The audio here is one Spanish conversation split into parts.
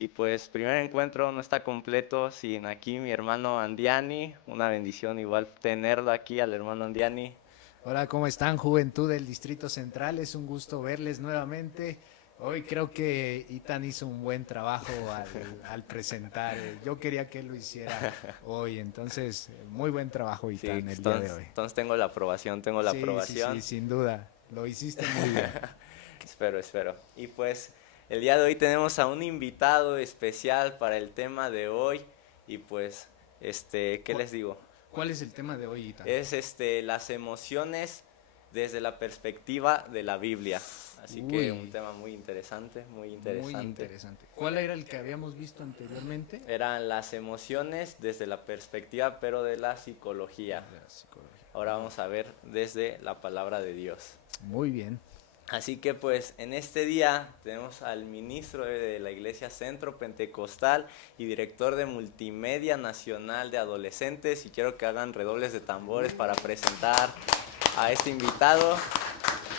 Y pues primer encuentro no está completo sin aquí mi hermano Andiani. Una bendición igual tenerlo aquí al hermano Andiani. Hola, ¿cómo están, juventud del Distrito Central? Es un gusto verles nuevamente. Hoy creo que Itan hizo un buen trabajo al presentar. Yo quería que él lo hiciera hoy, entonces, muy buen trabajo, Sí, Itan, el día de entonces, hoy. entonces tengo la aprobación, tengo la Sí, sí, sí, aprobación. sin duda. Lo hiciste muy bien. Espero, espero. Y pues el día de hoy tenemos a un invitado especial para el tema de hoy. Y pues, ¿qué ¿Cu- les digo? ¿Cuál es el tema de hoy, Itan? Es las emociones desde la perspectiva de la Biblia. Así que un Uy, tema muy interesante, muy muy interesante. interesante. ¿Cuál era el que habíamos visto anteriormente? Eran las emociones desde la perspectiva, pero de la psicología. De la psicología. Ahora vamos a ver desde la palabra de Dios. Muy bien. Así que pues en este día tenemos al ministro de la Iglesia Centro Pentecostal y director de Multimedia Nacional de Adolescentes, y quiero que hagan redobles de tambores para presentar a este invitado,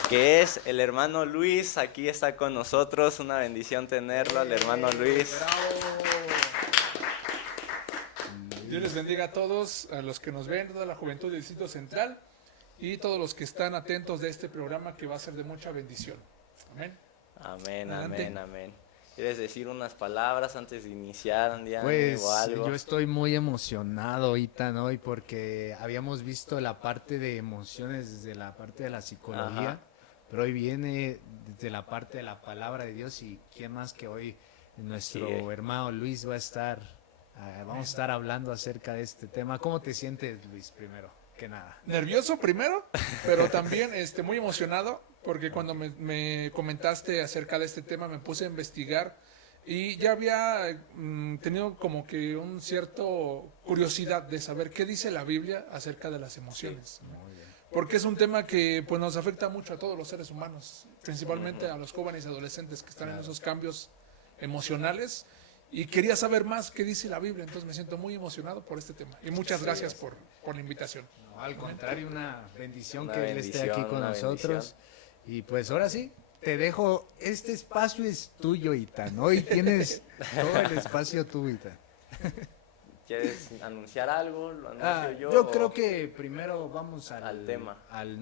que es el hermano Luis. Aquí está con nosotros, una bendición tenerlo, el hermano Luis. ¡Bravo! Dios les Luis. bendiga a todos, a los que nos ven, toda la juventud del Distrito Central y todos los que están atentos de este programa que va a ser de mucha bendición. Amén. Amén, Adelante. amén, amén. ¿Quieres decir unas palabras antes de iniciar, Andiani, o Pues algo? yo estoy muy emocionado ahorita, ¿no? Y porque habíamos visto la parte de emociones desde la parte de la Ajá. psicología, pero hoy viene desde la parte de la palabra de Dios y quién más que hoy Así es. nuestro hermano Luis va a estar, vamos a estar hablando acerca de este tema. ¿Cómo te sientes, Luis, primero que nada? Nervioso primero, pero también muy emocionado porque cuando me comentaste acerca de este tema me puse a investigar y ya había tenido como que un cierto curiosidad de saber qué dice la Biblia acerca de las Sí. emociones. Muy bien. Porque es un tema que pues nos afecta mucho a todos los seres humanos, principalmente a los jóvenes y adolescentes que están en Claro. esos cambios emocionales. Y quería saber más qué dice la Biblia, entonces me siento muy emocionado por este tema. Y muchas Sí, gracias es por la invitación. No, al contrario, una bendición una que él esté aquí bendición, con una bendición. nosotros. Y pues ahora sí, te dejo, este espacio es tuyo, Itan. Hoy tienes todo el espacio tú, Itan. ¿Quieres anunciar algo? ¿Lo anuncio yo Yo creo o que primero vamos al tema? al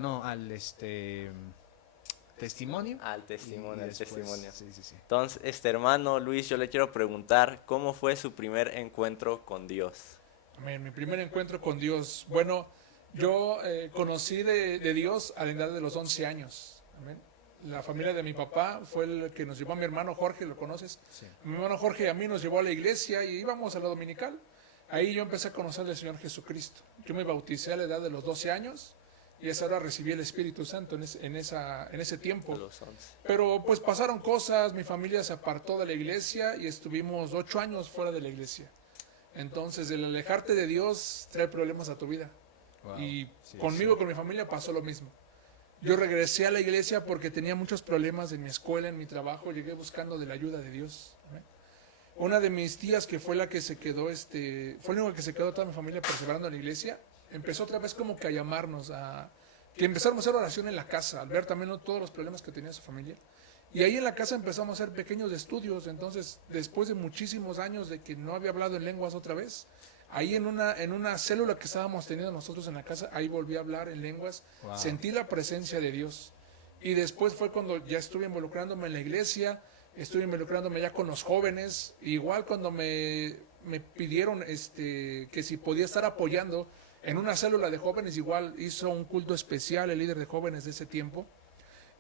testimonio. Al Y testimonio, al después, testimonio. sí, sí, sí. Entonces, hermano Luis, yo le quiero preguntar, ¿cómo fue su primer encuentro con Dios? Amén. Mi primer encuentro con Dios. Bueno, yo conocí de Dios a la edad de los 11 años. Amén. La familia de mi papá fue el que nos llevó a mi hermano Jorge, ¿lo conoces? Sí. Mi hermano Jorge y a mí nos llevó a la iglesia y íbamos a la dominical. Ahí yo empecé a conocer al Señor Jesucristo. Yo me bauticé a la edad de los 12 años y a esa hora recibí el Espíritu Santo en ese A tiempo. los 11. Pero pues pasaron cosas, mi familia se apartó de la iglesia y estuvimos 8 años fuera de la iglesia. Entonces, el alejarte de Dios trae problemas a tu vida. Wow. Y Sí, conmigo, sí. con mi familia, pasó lo mismo. Yo regresé a la iglesia porque tenía muchos problemas en mi escuela, en mi trabajo. Llegué buscando de la ayuda de Dios. ¿Amén? Una de mis tías, que fue la que se quedó, fue la única que se quedó toda mi familia perseverando en la iglesia, empezó otra vez como que a llamarnos, a que empezáramos a hacer oración en la casa, al ver también, ¿no?, todos los problemas que tenía su familia. Y ahí en la casa empezamos a hacer pequeños estudios. Entonces, después de muchísimos años de que no había hablado en lenguas otra vez, ahí en una célula que estábamos teniendo nosotros en la casa, ahí volví a hablar en lenguas, Wow. sentí la presencia de Dios. Y después fue cuando ya estuve involucrándome en la iglesia, estuve involucrándome ya con los jóvenes. Igual cuando me pidieron que si podía estar apoyando en una célula de jóvenes, igual hizo un culto especial el líder de jóvenes de ese tiempo.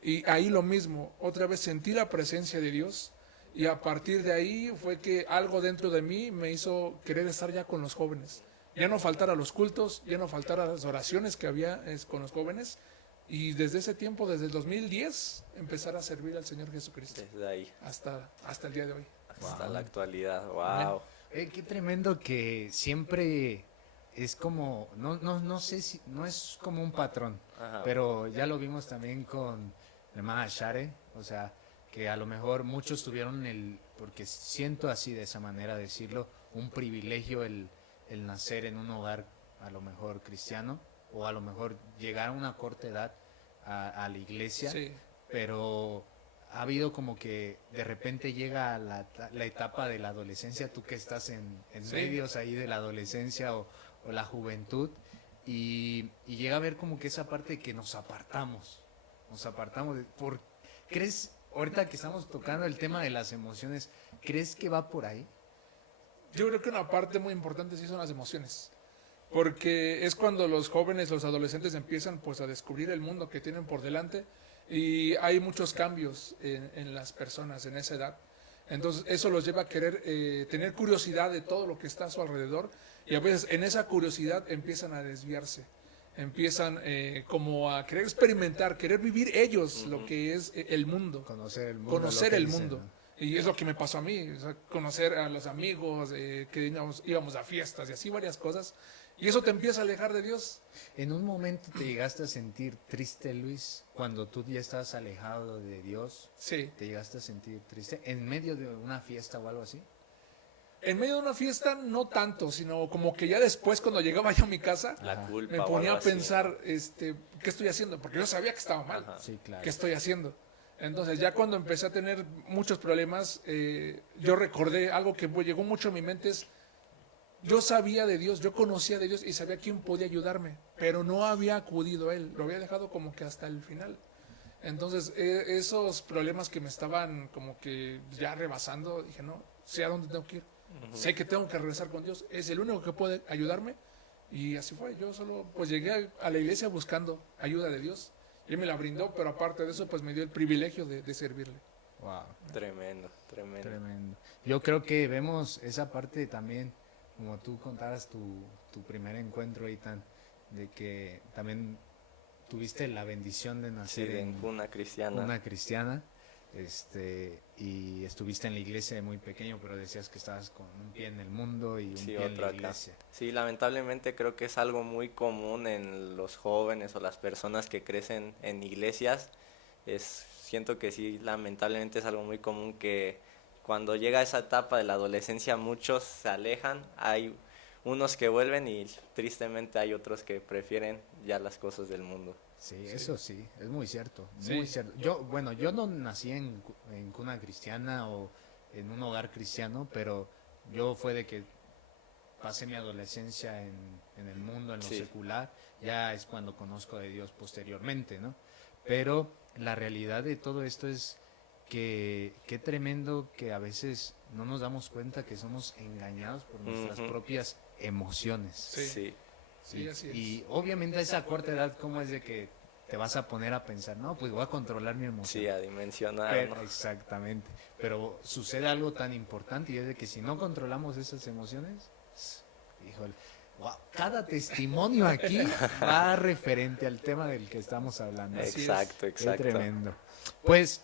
Y ahí lo mismo, otra vez sentí la presencia de Dios y a partir de ahí fue que algo dentro de mí me hizo querer estar ya con los jóvenes. Ya no faltar a los cultos, ya no faltar a las oraciones que había con los jóvenes. Y desde ese tiempo, desde el 2010, empezar a servir al Señor Jesucristo Desde ahí hasta el día de hoy. hasta Wow. la actualidad. Amén. Wow. Qué tremendo que siempre es como, no sé si, no es como un patrón, Ajá. pero ya lo vimos también con la hermana Share, o sea, que a lo mejor muchos tuvieron porque siento así de esa manera decirlo, un privilegio el nacer en un hogar a lo mejor cristiano, o a lo mejor llegar a una corta edad a la iglesia, Sí, pero ha habido como que de repente llega la etapa de la adolescencia, tú que estás en Sí. medios ahí de la adolescencia o la juventud, y llega a ver como que esa parte de que nos apartamos, ¿crees, ahorita que estamos tocando el tema de las emociones, crees que va por ahí? Yo creo que una parte muy importante sí son las emociones, porque es cuando los jóvenes, los adolescentes empiezan pues a descubrir el mundo que tienen por delante y hay muchos cambios en las personas en esa edad. Entonces eso los lleva a querer tener curiosidad de todo lo que está a su alrededor y a veces en esa curiosidad empiezan a desviarse, empiezan como a querer experimentar, querer vivir ellos lo que es el mundo. Conocer el mundo. Conocer lo que el dicen, mundo. ¿no? Y es lo que me pasó a mí, o sea, conocer a los amigos, que íbamos a fiestas y así varias cosas. Y eso te empieza a alejar de Dios. ¿En un momento te llegaste a sentir triste, Luis, cuando tú ya estabas alejado de Dios? Sí. ¿Te llegaste a sentir triste en medio de una fiesta o algo así? En medio de una fiesta no tanto, sino como que ya después cuando llegaba yo a mi casa, La culpa. me o ponía algo a así. pensar, ¿qué estoy haciendo? Porque yo sabía que estaba mal. Ajá. Sí, claro. ¿Qué estoy haciendo? Entonces ya cuando empecé a tener muchos problemas, yo recordé algo que llegó mucho a mi mente, es yo sabía de Dios, yo conocía de Dios y sabía quién podía ayudarme, pero no había acudido a Él, lo había dejado como que hasta el final. Entonces esos problemas que me estaban como que ya rebasando, dije, no, sé a dónde tengo que ir, sé que tengo que regresar con Dios, es el único que puede ayudarme. Y así fue, yo solo pues llegué a la iglesia buscando ayuda de Dios. Y Él me la brindó, pero aparte de eso, pues me dio el privilegio de servirle. Wow, Tremendo. tremendo. Yo creo que vemos esa parte también, como tú contabas tu primer encuentro, Ethan, de que también tuviste la bendición de Sí, nacer en en cuna cristiana. una cristiana, y estuviste en la iglesia de muy pequeño, pero decías que estabas con un pie en el mundo y un Sí, pie en otro la acá. iglesia. Sí, lamentablemente creo que es algo muy común en los jóvenes o las personas que crecen en iglesias. Siento que sí, lamentablemente es algo muy común que cuando llega esa etapa de la adolescencia muchos se alejan. Hay unos que vuelven y tristemente hay otros que prefieren ya las cosas del mundo. Sí, eso sí, es muy cierto, Sí. muy cierto. Yo no nací en cuna cristiana o en un hogar cristiano, pero yo fue de que pasé mi adolescencia en el mundo, en lo Sí. secular, ya es cuando conozco de Dios posteriormente, ¿no? Pero la realidad de todo esto es que qué tremendo que a veces no nos damos cuenta que somos engañados por nuestras Ujú. propias emociones. Sí. Sí, así es. Y obviamente a esa corta edad, ¿cómo es de que te vas a poner a pensar, no, pues voy a controlar mi emoción? Sí, a dimensionar, Pero- ¿no? exactamente. Pero sucede algo tan importante y es de que si no controlamos esas emociones, híjole, wow, cada testimonio aquí va referente al tema del que estamos hablando. Así es. Exacto, Qué exacto. tremendo. Pues,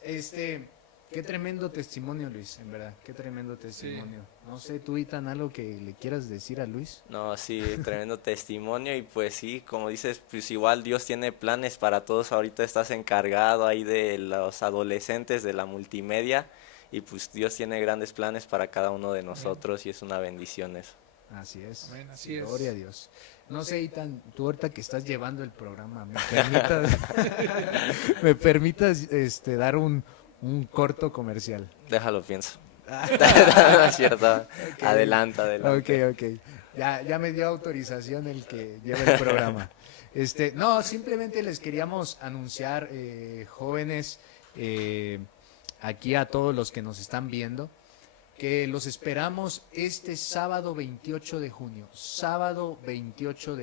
qué tremendo testimonio, Luis, en verdad, qué tremendo testimonio. No sé, tú, Itan, algo que le quieras decir a Luis. No, sí, tremendo testimonio y pues sí, como dices, pues igual Dios tiene planes para todos. Ahorita estás encargado ahí de los adolescentes, de la multimedia y pues Dios tiene grandes planes para cada uno de nosotros y es una bendición eso. Así es. Amén, así es. Gloria a Dios. No sé, Itan, tú ahorita que estás llevando el programa, me permitas dar un corto comercial. Déjalo, pienso. No es cierto. Adelanta, adelante. Ok. Ya me dio autorización el que lleva el programa. No, simplemente les queríamos anunciar, jóvenes, aquí a todos los que nos están viendo, que los esperamos este sábado 28 de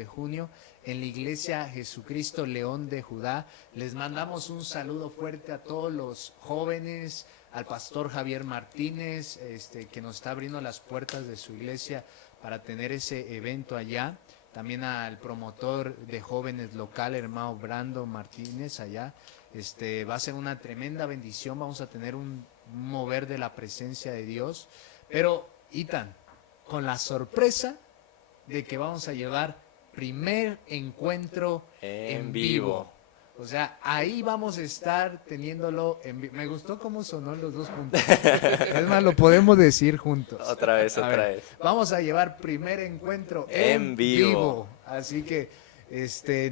junio, en la iglesia Jesucristo León de Judá. Les mandamos un saludo fuerte a todos los jóvenes, al pastor Javier Martínez, que nos está abriendo las puertas de su iglesia para tener ese evento allá. También al promotor de jóvenes local, hermano Brando Martínez, allá. Va a ser una tremenda bendición, vamos a tener un mover de la presencia de Dios. Pero, Itan, con la sorpresa de que vamos a llevar primer encuentro en vivo. O sea, ahí vamos a estar teniéndolo en vivo. Me gustó cómo sonó los dos juntos. Es más, lo podemos decir juntos. Otra vez. Vamos a llevar primer encuentro En vivo. Así que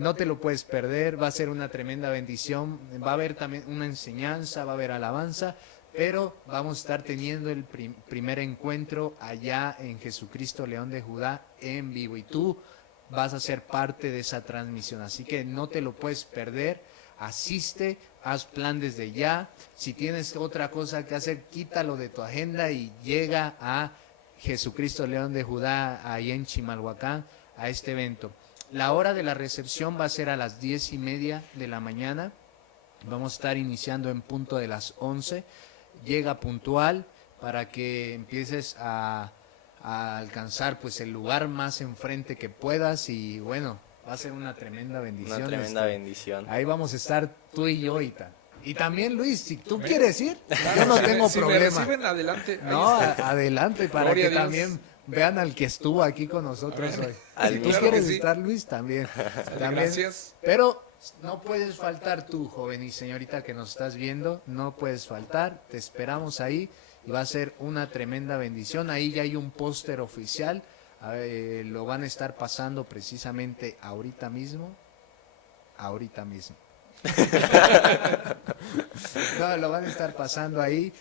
No te lo puedes perder, va a ser una tremenda bendición, va a haber también una enseñanza, va a haber alabanza, pero vamos a estar teniendo el primer encuentro allá en Jesucristo León de Judá en vivo, y tú vas a ser parte de esa transmisión, así que no te lo puedes perder. Asiste, haz plan desde ya. Si tienes otra cosa que hacer, quítalo de tu agenda y llega a Jesucristo León de Judá, ahí en Chimalhuacán, a este evento. La hora de la recepción va a ser a las 10:30 de la mañana. Vamos a estar iniciando en punto de las 11. Llega puntual para que empieces a alcanzar pues el lugar más enfrente que puedas, y bueno, va a ser una tremenda bendición. Una tremenda bendición. Ahí vamos a estar tú y yo, Ita. Y también, Luis, si tú quieres ir, yo no tengo si problema. me reciben, adelante. No, adelante, para Gloria que a Dios. también vean al que estuvo aquí con nosotros hoy. Si tú Claro quieres que sí. estar, Luis, también. Gracias. Pero no puedes faltar tú, joven y señorita que nos estás viendo, no puedes faltar, te esperamos ahí y va a ser una tremenda bendición. Ahí ya hay un póster oficial, lo van a estar pasando precisamente ahorita mismo. No, lo van a estar pasando ahí,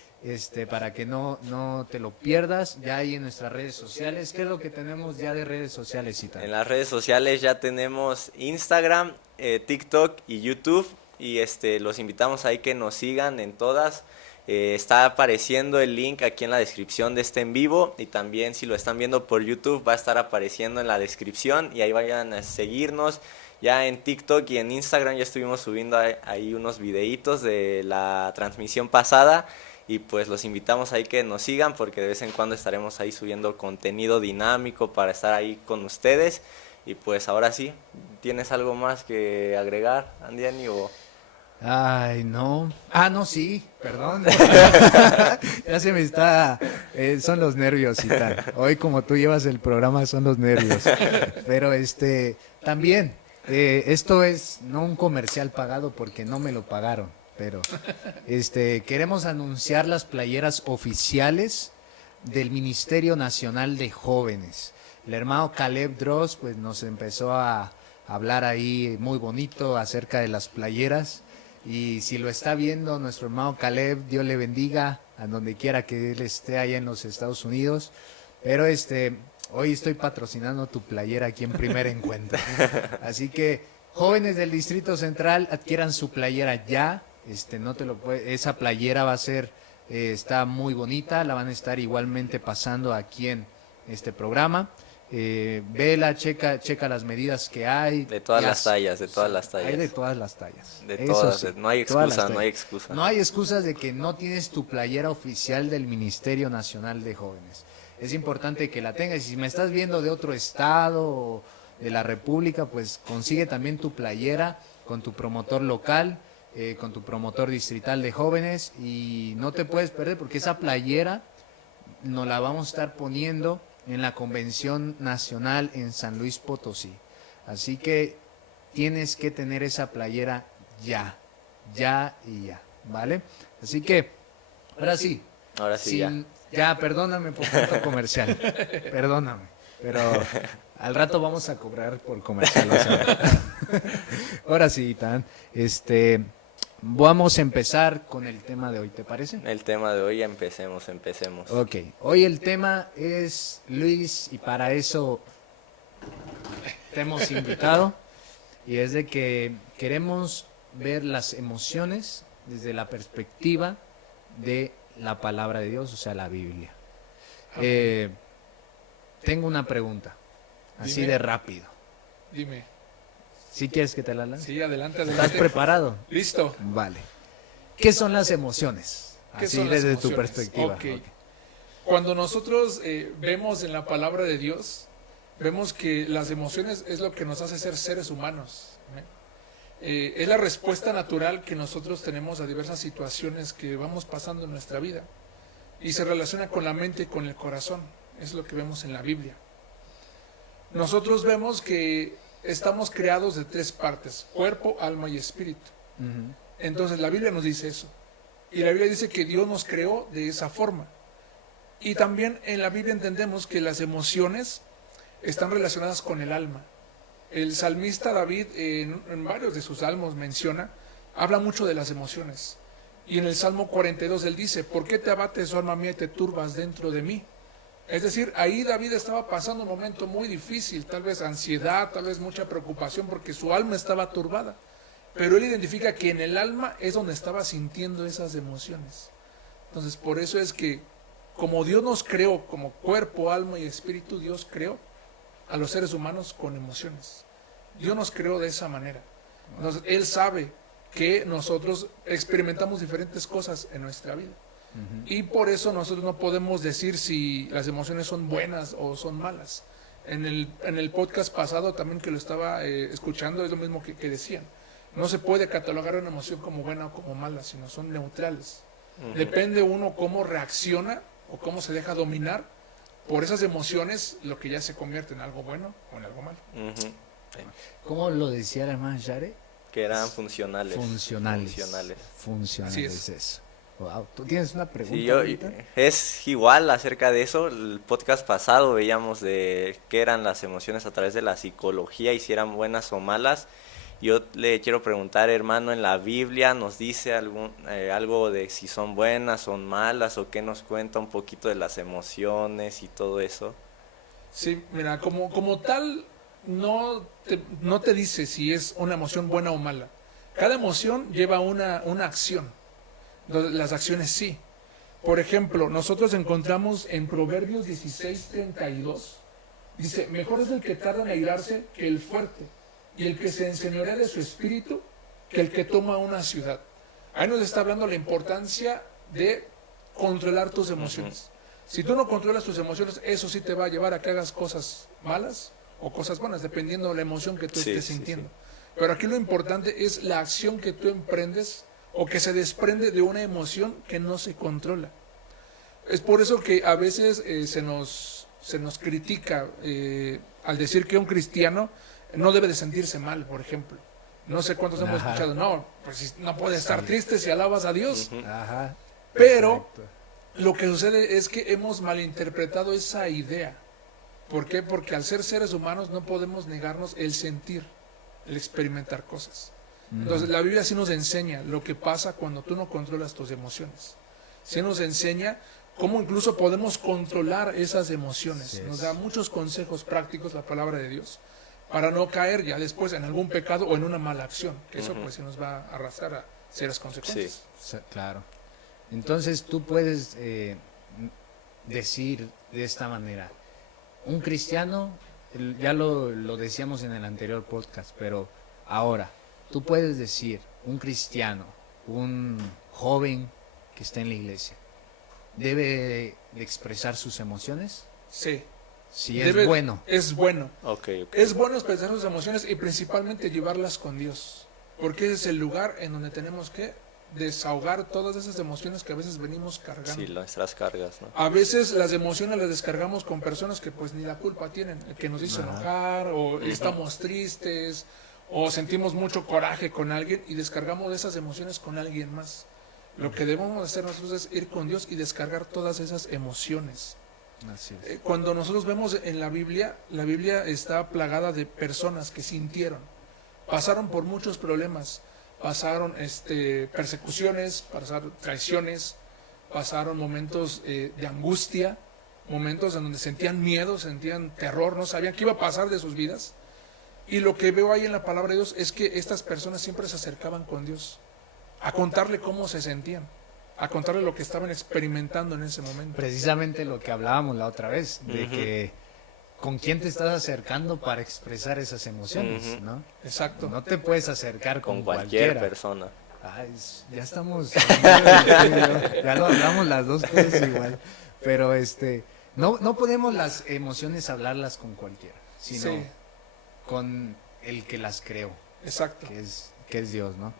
para que no te lo pierdas. Ya hay en nuestras redes sociales. ¿Qué es lo que tenemos ya de redes sociales, Cita? En las redes sociales ya tenemos Instagram, TikTok y YouTube, y los invitamos ahí que nos sigan en todas. Está apareciendo el link aquí en la descripción de este en vivo, y también si lo están viendo por YouTube va a estar apareciendo en la descripción, y ahí vayan a seguirnos. Ya en TikTok y en Instagram ya estuvimos subiendo ahí unos videitos de la transmisión pasada, y pues los invitamos ahí que nos sigan, porque de vez en cuando estaremos ahí subiendo contenido dinámico para estar ahí con ustedes. Y pues ahora sí, ¿tienes algo más que agregar, Andiani? Ay, no. No, sí, perdón. Ya se me está... son los nervios y tal. Hoy como tú llevas el programa son los nervios. Pero también, esto es no un comercial pagado porque no me lo pagaron. Pero queremos anunciar las playeras oficiales del Ministerio Nacional de Jóvenes. El hermano Caleb Dross pues nos empezó a hablar ahí muy bonito acerca de las playeras. Y si lo está viendo nuestro hermano Caleb, Dios le bendiga a donde quiera que él esté allá en los Estados Unidos. Pero hoy estoy patrocinando tu playera aquí en Primer Encuentro. Así que jóvenes del Distrito Central, adquieran su playera ya. Esa playera va a ser, está muy bonita, la van a estar igualmente pasando aquí en este programa. Vela, checa las medidas que hay. De todas las tallas, de todas las tallas. Hay de todas las tallas. De Eso todas, sí, no hay todas las excusa, no tallas. hay excusa. No hay excusas de que no tienes tu playera oficial del Ministerio Nacional de Jóvenes. Es importante que la tengas. Y si me estás viendo de otro estado o de la República, pues consigue también tu playera con tu promotor local, con tu promotor distrital de jóvenes, y no te puedes perder porque esa playera nos la vamos a estar poniendo en la Convención Nacional en San Luis Potosí. Así que tienes que tener esa playera ya, ¿vale? Así que, ahora sí. Ahora sí, ya, perdóname por tanto comercial, perdóname, pero al rato vamos a cobrar por comercial. O sea. Ahora sí, Tan, vamos a empezar con el tema de hoy, ¿te parece? El tema de hoy, empecemos. Ok, hoy el tema es Luis, y para eso te hemos invitado, y es de que queremos ver las emociones desde la perspectiva de la palabra de Dios, o sea, la Biblia. Tengo una pregunta, así Dime. de rápido. Dime. ¿Sí quieres que te la lance? Sí, adelante, ¿Estás adelante. preparado? Listo. Vale. ¿Qué son las emociones? ¿Qué Así son las desde tu emociones? perspectiva. Ok. Ok. Cuando nosotros vemos en la palabra de Dios, vemos que las emociones es lo que nos hace ser seres humanos. Es la respuesta natural que nosotros tenemos a diversas situaciones que vamos pasando en nuestra vida. Y se relaciona con la mente y con el corazón. Es lo que vemos en la Biblia. Nosotros vemos que estamos creados de tres partes: cuerpo, alma y espíritu. Ujú. Entonces la Biblia nos dice eso. Y la Biblia dice que Dios nos creó de esa forma. Y también en la Biblia entendemos que las emociones están relacionadas con el alma. El salmista David en varios de sus salmos habla mucho de las emociones. Y en el Salmo 42 él dice, ¿por qué te abates, oh alma mía, y te turbas dentro de mí? Es decir, ahí David estaba pasando un momento muy difícil, tal vez ansiedad, tal vez mucha preocupación, porque su alma estaba turbada. Pero él identifica que en el alma es donde estaba sintiendo esas emociones. Entonces, por eso es que, como Dios nos creó, como cuerpo, alma y espíritu, Dios creó a los seres humanos con emociones. Dios nos creó de esa manera. Entonces, Él sabe que nosotros experimentamos diferentes cosas en nuestra vida. Y por eso nosotros no podemos decir si las emociones son buenas o son malas. En el podcast pasado también que lo estaba escuchando es lo mismo que decían. No se puede catalogar una emoción como buena o como mala, sino son neutrales. Depende uno cómo reacciona o cómo se deja dominar por esas emociones, lo que ya se convierte en algo bueno o en algo malo. ¿Cómo lo decía el hermano Share? Que eran funcionales. Funcionales. Así es. Eso. Wow. ¿Tú tienes una pregunta? Sí, ahorita? es igual acerca de eso. El podcast pasado veíamos de qué eran las emociones a través de la psicología y si eran buenas o malas. Yo le quiero preguntar, hermano, en la Biblia nos dice algo de si son buenas, son malas, o qué nos cuenta un poquito de las emociones y todo eso. Sí, mira, como tal, no te dice si es una emoción buena o mala. Cada emoción lleva una acción. Entonces, las acciones sí. Por ejemplo, nosotros encontramos en Proverbios 16:32, dice, mejor es el que tarda en airarse que el fuerte, y el que se enseñorea de su espíritu que el que toma una ciudad. Ahí nos está hablando la importancia de controlar tus emociones. Si tú no controlas tus emociones, eso sí te va a llevar a que hagas cosas malas o cosas buenas, dependiendo de la emoción que tú estés sintiendo. Pero aquí lo importante es la acción que tú emprendes o que se desprende de una emoción que no se controla. Es por eso que a veces se nos critica al decir que un cristiano no debe de sentirse mal, por ejemplo. No sé cuántos hemos escuchado, no, pues no puedes estar triste si alabas a Dios. Ajá. Pero lo que sucede es que hemos malinterpretado esa idea. ¿Por qué? Porque al ser seres humanos no podemos negarnos el sentir, el experimentar cosas. Entonces la Biblia sí nos enseña lo que pasa cuando tú no controlas tus emociones. Sí nos enseña cómo incluso podemos controlar esas emociones. Nos da muchos consejos prácticos la palabra de Dios para no caer ya después en algún pecado o en una mala acción. Que eso pues sí nos va a arrastrar a serias consecuencias. Sí, claro. Entonces tú puedes decir de esta manera, un cristiano, ya lo decíamos en el anterior podcast, pero ahora, tú puedes decir, un cristiano, un joven que está en la iglesia, ¿debe de expresar sus emociones? Sí. Si es bueno. Es bueno. Okay. Es bueno expresar sus emociones y principalmente llevarlas con Dios, porque ese es el lugar en donde tenemos que desahogar todas esas emociones que a veces venimos cargando. Sí, nuestras cargas, ¿no? A veces las emociones las descargamos con personas que pues ni la culpa tienen, el que nos hizo enojar, o estamos tristes, o sentimos mucho coraje con alguien y descargamos esas emociones con alguien más. Lo que debemos hacer nosotros es ir con Dios y descargar todas esas emociones. Así es. Cuando nosotros vemos en la Biblia está plagada de personas que sintieron, pasaron por muchos problemas, pasaron persecuciones, pasaron traiciones, pasaron momentos de angustia, momentos en donde sentían miedo, sentían terror, no sabían qué iba a pasar de sus vidas. Y lo que veo ahí en la palabra de Dios es que estas personas siempre se acercaban con Dios a contarle cómo se sentían, a contarle lo que estaban experimentando en ese momento. Precisamente lo que hablábamos la otra vez, de que con quién te estás acercando para expresar esas emociones, ¿no? Exacto. No te puedes acercar con cualquier persona. Ay, ya estamos, ya lo hablamos las dos cosas igual, pero no podemos las emociones hablarlas con cualquiera, sino con el que las creó. Exacto. Que es Dios, ¿no?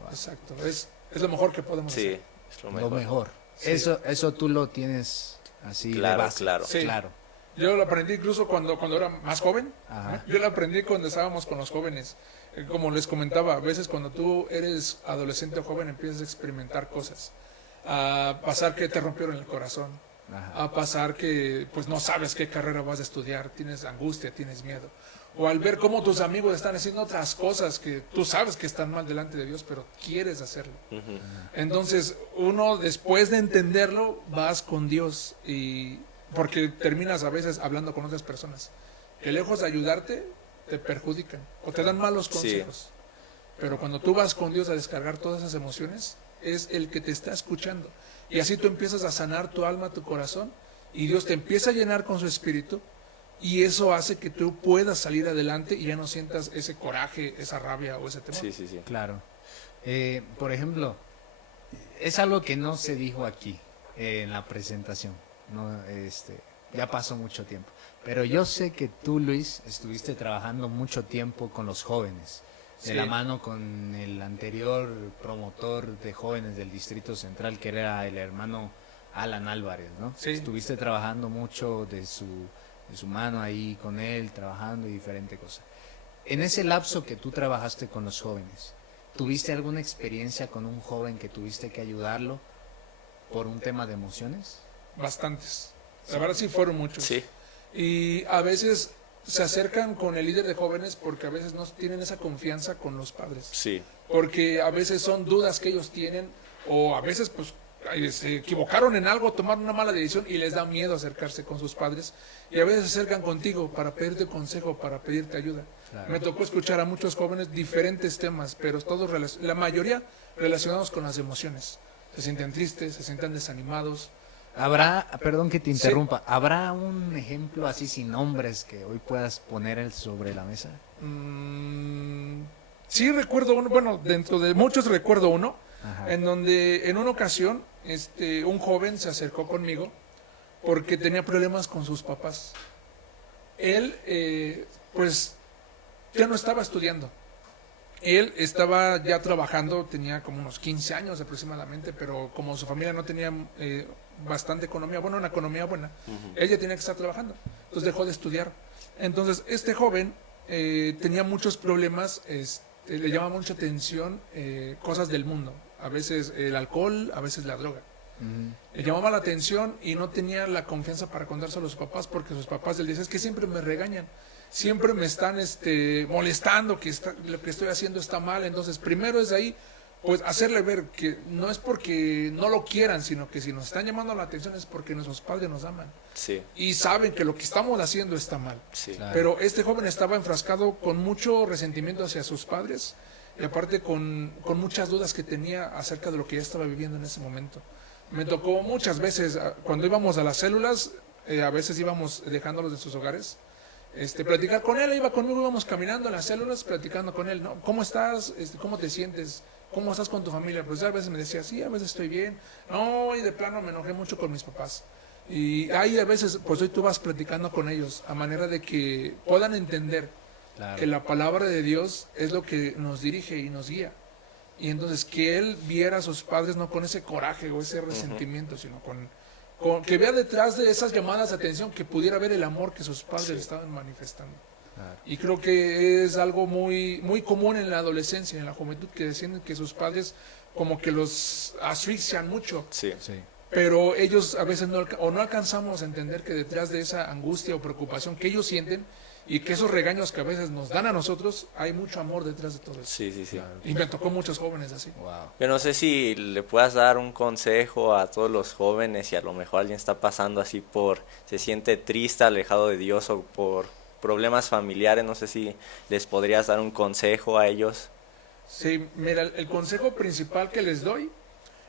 Wow. Exacto. Es lo mejor que podemos hacer. Es lo mejor. Sí. Eso tú lo tienes así claro, de base. claro. Sí. Claro. Yo lo aprendí incluso cuando era más joven. Ajá. Yo lo aprendí cuando estábamos con los jóvenes. Como les comentaba, a veces cuando tú eres adolescente o joven empiezas a experimentar cosas. A pasar que te rompieron el corazón. Ajá. A pasar que pues no sabes qué carrera vas a estudiar. Tienes angustia, tienes miedo. o al ver cómo tus amigos están haciendo otras cosas que tú sabes que están mal delante de Dios, pero quieres hacerlo. Entonces, uno después de entenderlo, vas con Dios, y porque terminas a veces hablando con otras personas que lejos de ayudarte, te perjudican o te dan malos consejos. Sí. Pero cuando tú vas con Dios a descargar todas esas emociones, es el que te está escuchando. Y así tú empiezas a sanar tu alma, tu corazón, y Dios te empieza a llenar con su espíritu, y eso hace que tú puedas salir adelante y ya no sientas ese coraje, esa rabia o ese temor. Sí. Claro. Por ejemplo, es algo que no se dijo aquí en la presentación. No, ya pasó mucho tiempo. Pero yo sé que tú, Luis, estuviste trabajando mucho tiempo con los jóvenes, de la mano con el anterior promotor de jóvenes del Distrito Central, que era el hermano Alan Álvarez, ¿no? Sí. Estuviste trabajando mucho de su mano ahí con él, trabajando y diferente cosa. En ese lapso que tú trabajaste con los jóvenes, ¿tuviste alguna experiencia con un joven que tuviste que ayudarlo por un tema de emociones? Bastantes. La verdad sí fueron muchos. Sí. Y a veces se acercan con el líder de jóvenes porque a veces no tienen esa confianza con los padres. Sí. Porque a veces son dudas que ellos tienen, o a veces pues se equivocaron en algo, tomaron una mala decisión y les da miedo acercarse con sus padres. Y a veces se acercan contigo para pedirte consejo, para pedirte ayuda. Claro. Me tocó escuchar a muchos jóvenes diferentes temas, pero todos, la mayoría relacionados con las emociones. Se sienten tristes, se sienten desanimados. Habrá, perdón que te interrumpa, sí. ¿Habrá un ejemplo así sin nombres que hoy puedas poner sobre la mesa? Sí, recuerdo uno, bueno, dentro de muchos recuerdo uno, en donde en una ocasión un joven se acercó conmigo porque tenía problemas con sus papás. Él, pues, ya no estaba estudiando. Él estaba ya trabajando, tenía como unos 15 años aproximadamente, pero como su familia no tenía bastante economía, bueno, una economía buena, él ya tenía que estar trabajando, entonces dejó de estudiar. Entonces este joven tenía muchos problemas, le llamaba mucha atención cosas del mundo, a veces el alcohol, a veces la droga. Le llamaba la atención y no tenía la confianza para contárselo a los papás, porque sus papás le decían, es que siempre me regañan, siempre me están molestando, que lo que estoy haciendo está mal. Entonces primero es ahí, pues hacerle ver que no es porque no lo quieran, sino que si nos están llamando la atención es porque nuestros padres nos aman. Sí. Y saben que lo que estamos haciendo está mal. Sí. Claro. Pero este joven estaba enfrascado con mucho resentimiento hacia sus padres, y aparte con muchas dudas que tenía acerca de lo que ya estaba viviendo en ese momento. Me tocó muchas veces, cuando íbamos a las células, a veces íbamos dejándolos de sus hogares, platicar con él. Iba conmigo, íbamos caminando en las células, platicando con él, ¿no? ¿Cómo estás? ¿Cómo te sientes? ¿Cómo estás con tu familia? Pues a veces me decía, sí, a veces estoy bien. No, y de plano me enojé mucho con mis papás. Y ahí a veces, pues hoy tú vas platicando con ellos, a manera de que puedan entender que la palabra de Dios es lo que nos dirige y nos guía. Y entonces que él viera a sus padres no con ese coraje o ese resentimiento, sino con que vea detrás de esas llamadas de atención, que pudiera ver el amor que sus padres estaban manifestando. Claro. Y creo que es algo muy, muy común en la adolescencia, en la juventud, que sienten que sus padres como que los asfixian mucho. Sí. Pero ellos a veces no alcanzamos a entender que detrás de esa angustia o preocupación que ellos sienten, y que esos regaños que a veces nos dan a nosotros, hay mucho amor detrás de todo eso. Sí. Claro. Y me tocó muchos jóvenes así. Wow. Yo no sé si le puedas dar un consejo a todos los jóvenes, si a lo mejor alguien está pasando así se siente triste, alejado de Dios, o por problemas familiares, no sé si les podrías dar un consejo a ellos. Sí, mira, el consejo principal que les doy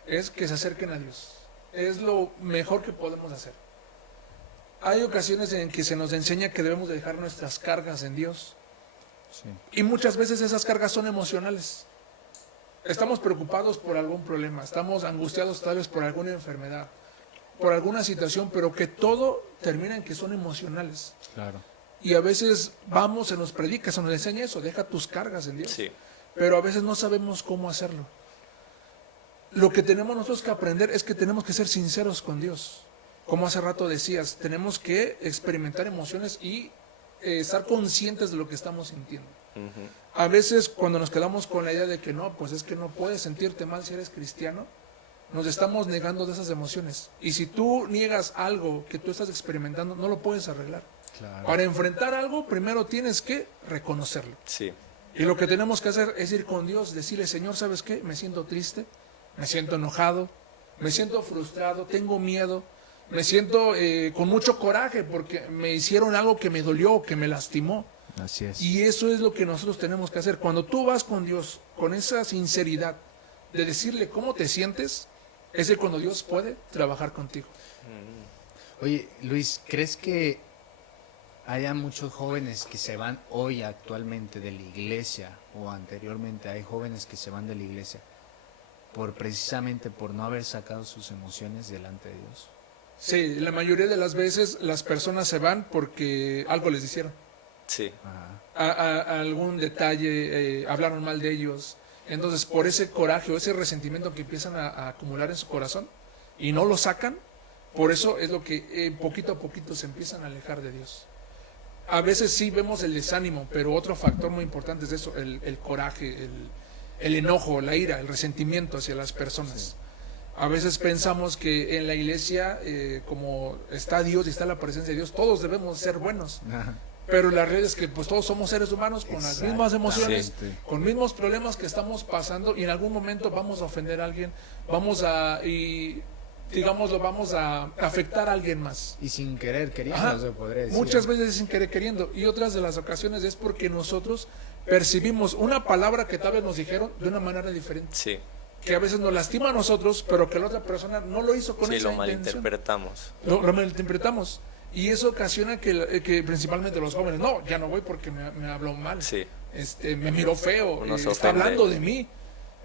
es que se acerquen a Dios. Es lo mejor que podemos hacer. Hay ocasiones en que se nos enseña que debemos de dejar nuestras cargas en Dios. Sí. Y muchas veces esas cargas son emocionales. Estamos preocupados por algún problema, estamos angustiados tal vez por alguna enfermedad, por alguna situación, pero que todo termina en que son emocionales. Claro. Y a veces se nos predica, se nos enseña eso, deja tus cargas en Dios. Sí. Pero a veces no sabemos cómo hacerlo. Lo que tenemos nosotros que aprender es que tenemos que ser sinceros con Dios. Como hace rato decías, tenemos que experimentar emociones y estar conscientes de lo que estamos sintiendo. A veces cuando nos quedamos con la idea de que no, pues es que no puedes sentirte mal si eres cristiano, nos estamos negando de esas emociones. Y si tú niegas algo que tú estás experimentando, no lo puedes arreglar. Claro. Para enfrentar algo, primero tienes que reconocerlo. Sí, Y lo que tenemos que hacer es ir con Dios, decirle, Señor, ¿sabes qué? Me siento triste, me siento enojado, me siento frustrado, tengo miedo, me siento con mucho coraje porque me hicieron algo que me dolió, que me lastimó. Así es. Y eso es lo que nosotros tenemos que hacer. Cuando tú vas con Dios, con esa sinceridad de decirle cómo te sientes, es de cuando Dios puede trabajar contigo. Oye, Luis, ¿crees que haya muchos jóvenes que se van hoy actualmente de la iglesia o anteriormente hay jóvenes que se van de la iglesia precisamente por no haber sacado sus emociones delante de Dios? Sí, la mayoría de las veces las personas se van porque algo les hicieron. sí, Ajá. A algún detalle, hablaron mal de ellos. Entonces, por ese coraje o ese resentimiento que empiezan a acumular en su corazón y no lo sacan, por eso es lo que poquito a poquito se empiezan a alejar de Dios. A veces sí vemos el desánimo, pero otro factor muy importante es eso, el coraje, el enojo, la ira, el resentimiento hacia las personas. Sí. A veces pensamos que en la iglesia, como está Dios y está la presencia de Dios, todos debemos ser buenos. Ajá. Pero la realidad es que pues todos somos seres humanos con las mismas emociones, Exactamente. con mismos problemas que estamos pasando y en algún momento vamos a ofender a alguien, vamos a afectar a alguien más. Y sin querer, queriendo, Ajá. se podría decir. Muchas veces sin querer queriendo y otras de las ocasiones es porque nosotros percibimos una palabra que tal vez nos dijeron de una manera diferente, sí, que a veces nos lastima a nosotros, pero que la otra persona no lo hizo con sí, esa lo intención. malinterpretamos. Lo malinterpretamos. Y eso ocasiona que principalmente los jóvenes, no, ya no voy porque me habló mal, Sí, me miró feo, Uno se está ofende. hablando de mí.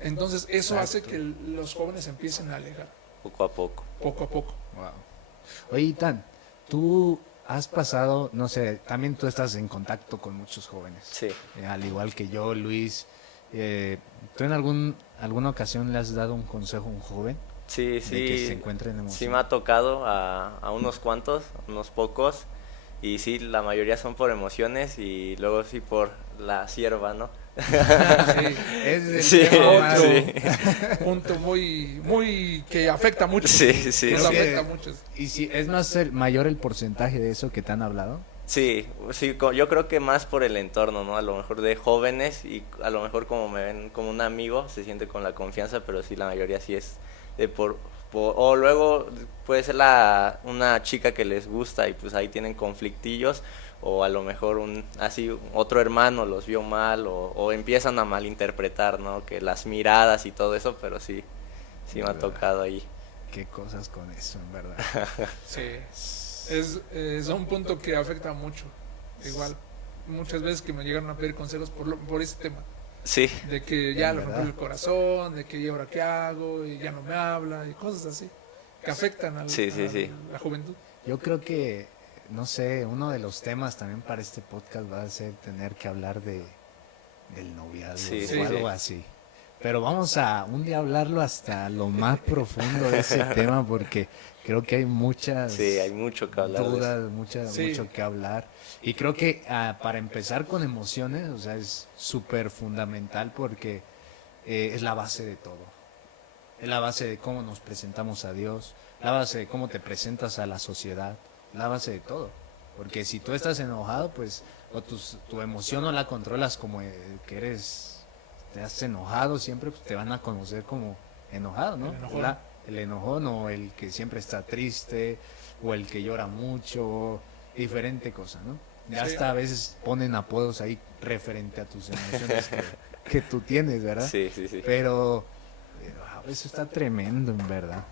Entonces eso hace Exacto. que los jóvenes empiecen a alejar poco a poco. poco a poco. Wow. Oye, Itán, tú has pasado, no sé, también tú estás en contacto con muchos jóvenes. Sí, Al igual que yo, Luis. ¿Tú en alguna ocasión le has dado un consejo a un joven sí, de que se sí. encuentre en emoción? Sí me ha tocado a unos cuantos, unos pocos, y sí, la mayoría son por emociones y luego sí por la sierva, ¿no? Sí, Es el Sí, tema más- sí. punto muy que afecta mucho. Sí, sí, Nos sí. afecta a muchos. Y si es más mayor el porcentaje de eso que te han hablado. Sí, sí, yo creo que más por el entorno, ¿no? A lo mejor de jóvenes y a lo mejor como me ven como un amigo, se siente con la confianza, pero sí, la mayoría sí es de o luego puede ser una chica que les gusta y pues ahí tienen conflictillos, o a lo mejor así otro hermano los vio mal o empiezan a malinterpretar, ¿no? Que las miradas y todo eso, pero sí, sí me ha tocado ahí. Qué cosas con eso, en verdad. Sí, es un punto que afecta mucho. Igual, muchas veces que me llegaron a pedir consejos por ese tema. Sí, De que ya En le rompió verdad. el corazón, de que ¿y ahora qué hago? Y ya no me habla, y cosas así, que afectan a Sí, sí, sí. la juventud. Yo creo que, no sé, uno de los temas también para este podcast va a ser tener que hablar del noviazgo Sí, o sí, algo sí. así. Pero vamos a un día hablarlo hasta lo más profundo de ese tema porque creo que hay muchas sí, hay mucho que hablar de eso. dudas, Sí. mucho que hablar. Y creo que para empezar con emociones, o sea, es súper fundamental porque es la base de todo. Es la base de cómo nos presentamos a Dios, la base de cómo te presentas a la sociedad, la base de todo. Porque si tú estás enojado, pues, o tu emoción no la controlas como que te has enojado siempre, pues te van a conocer como enojado, ¿no? El enojón. El enojón o el que siempre está triste, o el que llora mucho, diferente cosa, ¿no? Ya Sí. hasta a veces ponen apodos ahí referente a tus emociones que tú tienes, ¿verdad? Sí, sí, sí. Pero eso está tremendo, en verdad.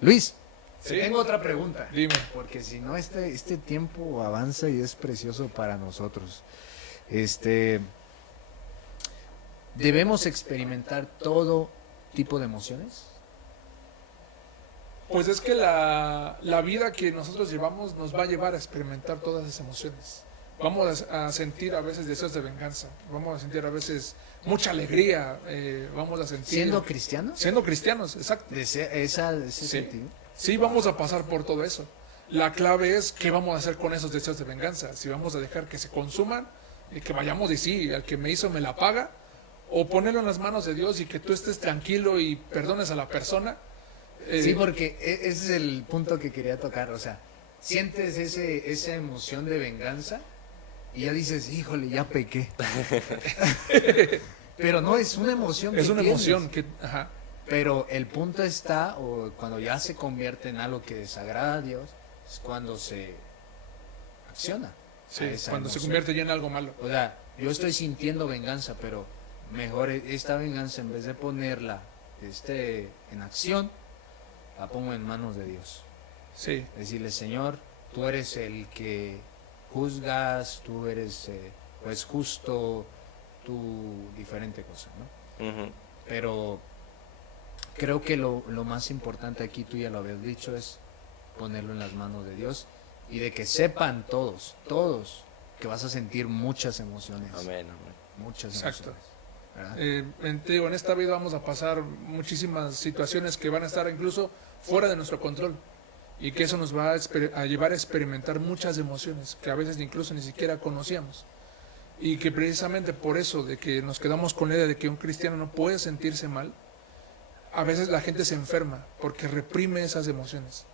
Luis, Sí. tengo otra pregunta. Dime. Porque si no, este tiempo avanza y es precioso para nosotros. ¿Debemos experimentar todo tipo de emociones? Pues es que la vida que nosotros llevamos nos va a llevar a experimentar todas esas emociones. Vamos a sentir a veces deseos de venganza, vamos a sentir a veces mucha alegría, vamos a sentir... ¿Siendo cristianos? Siendo cristianos, exacto. Ese Sí. sentido. Sí, vamos a pasar por todo eso. La clave es qué vamos a hacer con esos deseos de venganza. Si vamos a dejar que se consuman y que vayamos y sí, al que me hizo me la paga, o ponerlo en las manos de Dios y que tú estés tranquilo y perdones a la persona. Sí, porque ese es el punto que quería tocar. O sea, sientes esa emoción de venganza y ya dices, híjole, ya pequé. Pero no, es una emoción que Es una tienes. emoción que, ajá, Pero el punto está, o cuando ya se convierte en algo que desagrada a Dios, es cuando se acciona. sí, a esa cuando se emoción. convierte ya en algo malo. O sea, yo estoy sintiendo venganza, pero mejor esta venganza, en vez de ponerla en acción, la pongo en manos de Dios. Sí, Decirle, Señor, tú eres el que juzgas, tú eres pues justo, tú diferente cosa, ¿no? Ujú. Pero creo que lo más importante aquí, tú ya lo habías dicho, es ponerlo en las manos de Dios y de que sepan todos, que vas a sentir muchas emociones. Amén, amén. Muchas Exacto. emociones. ¿Verdad? te digo, en esta vida vamos a pasar muchísimas situaciones que van a estar incluso fuera de nuestro control y que eso nos va a llevar a experimentar muchas emociones que a veces incluso ni siquiera conocíamos y que precisamente por eso de que nos quedamos con la idea de que un cristiano no puede sentirse mal, a veces la gente se enferma porque reprime esas emociones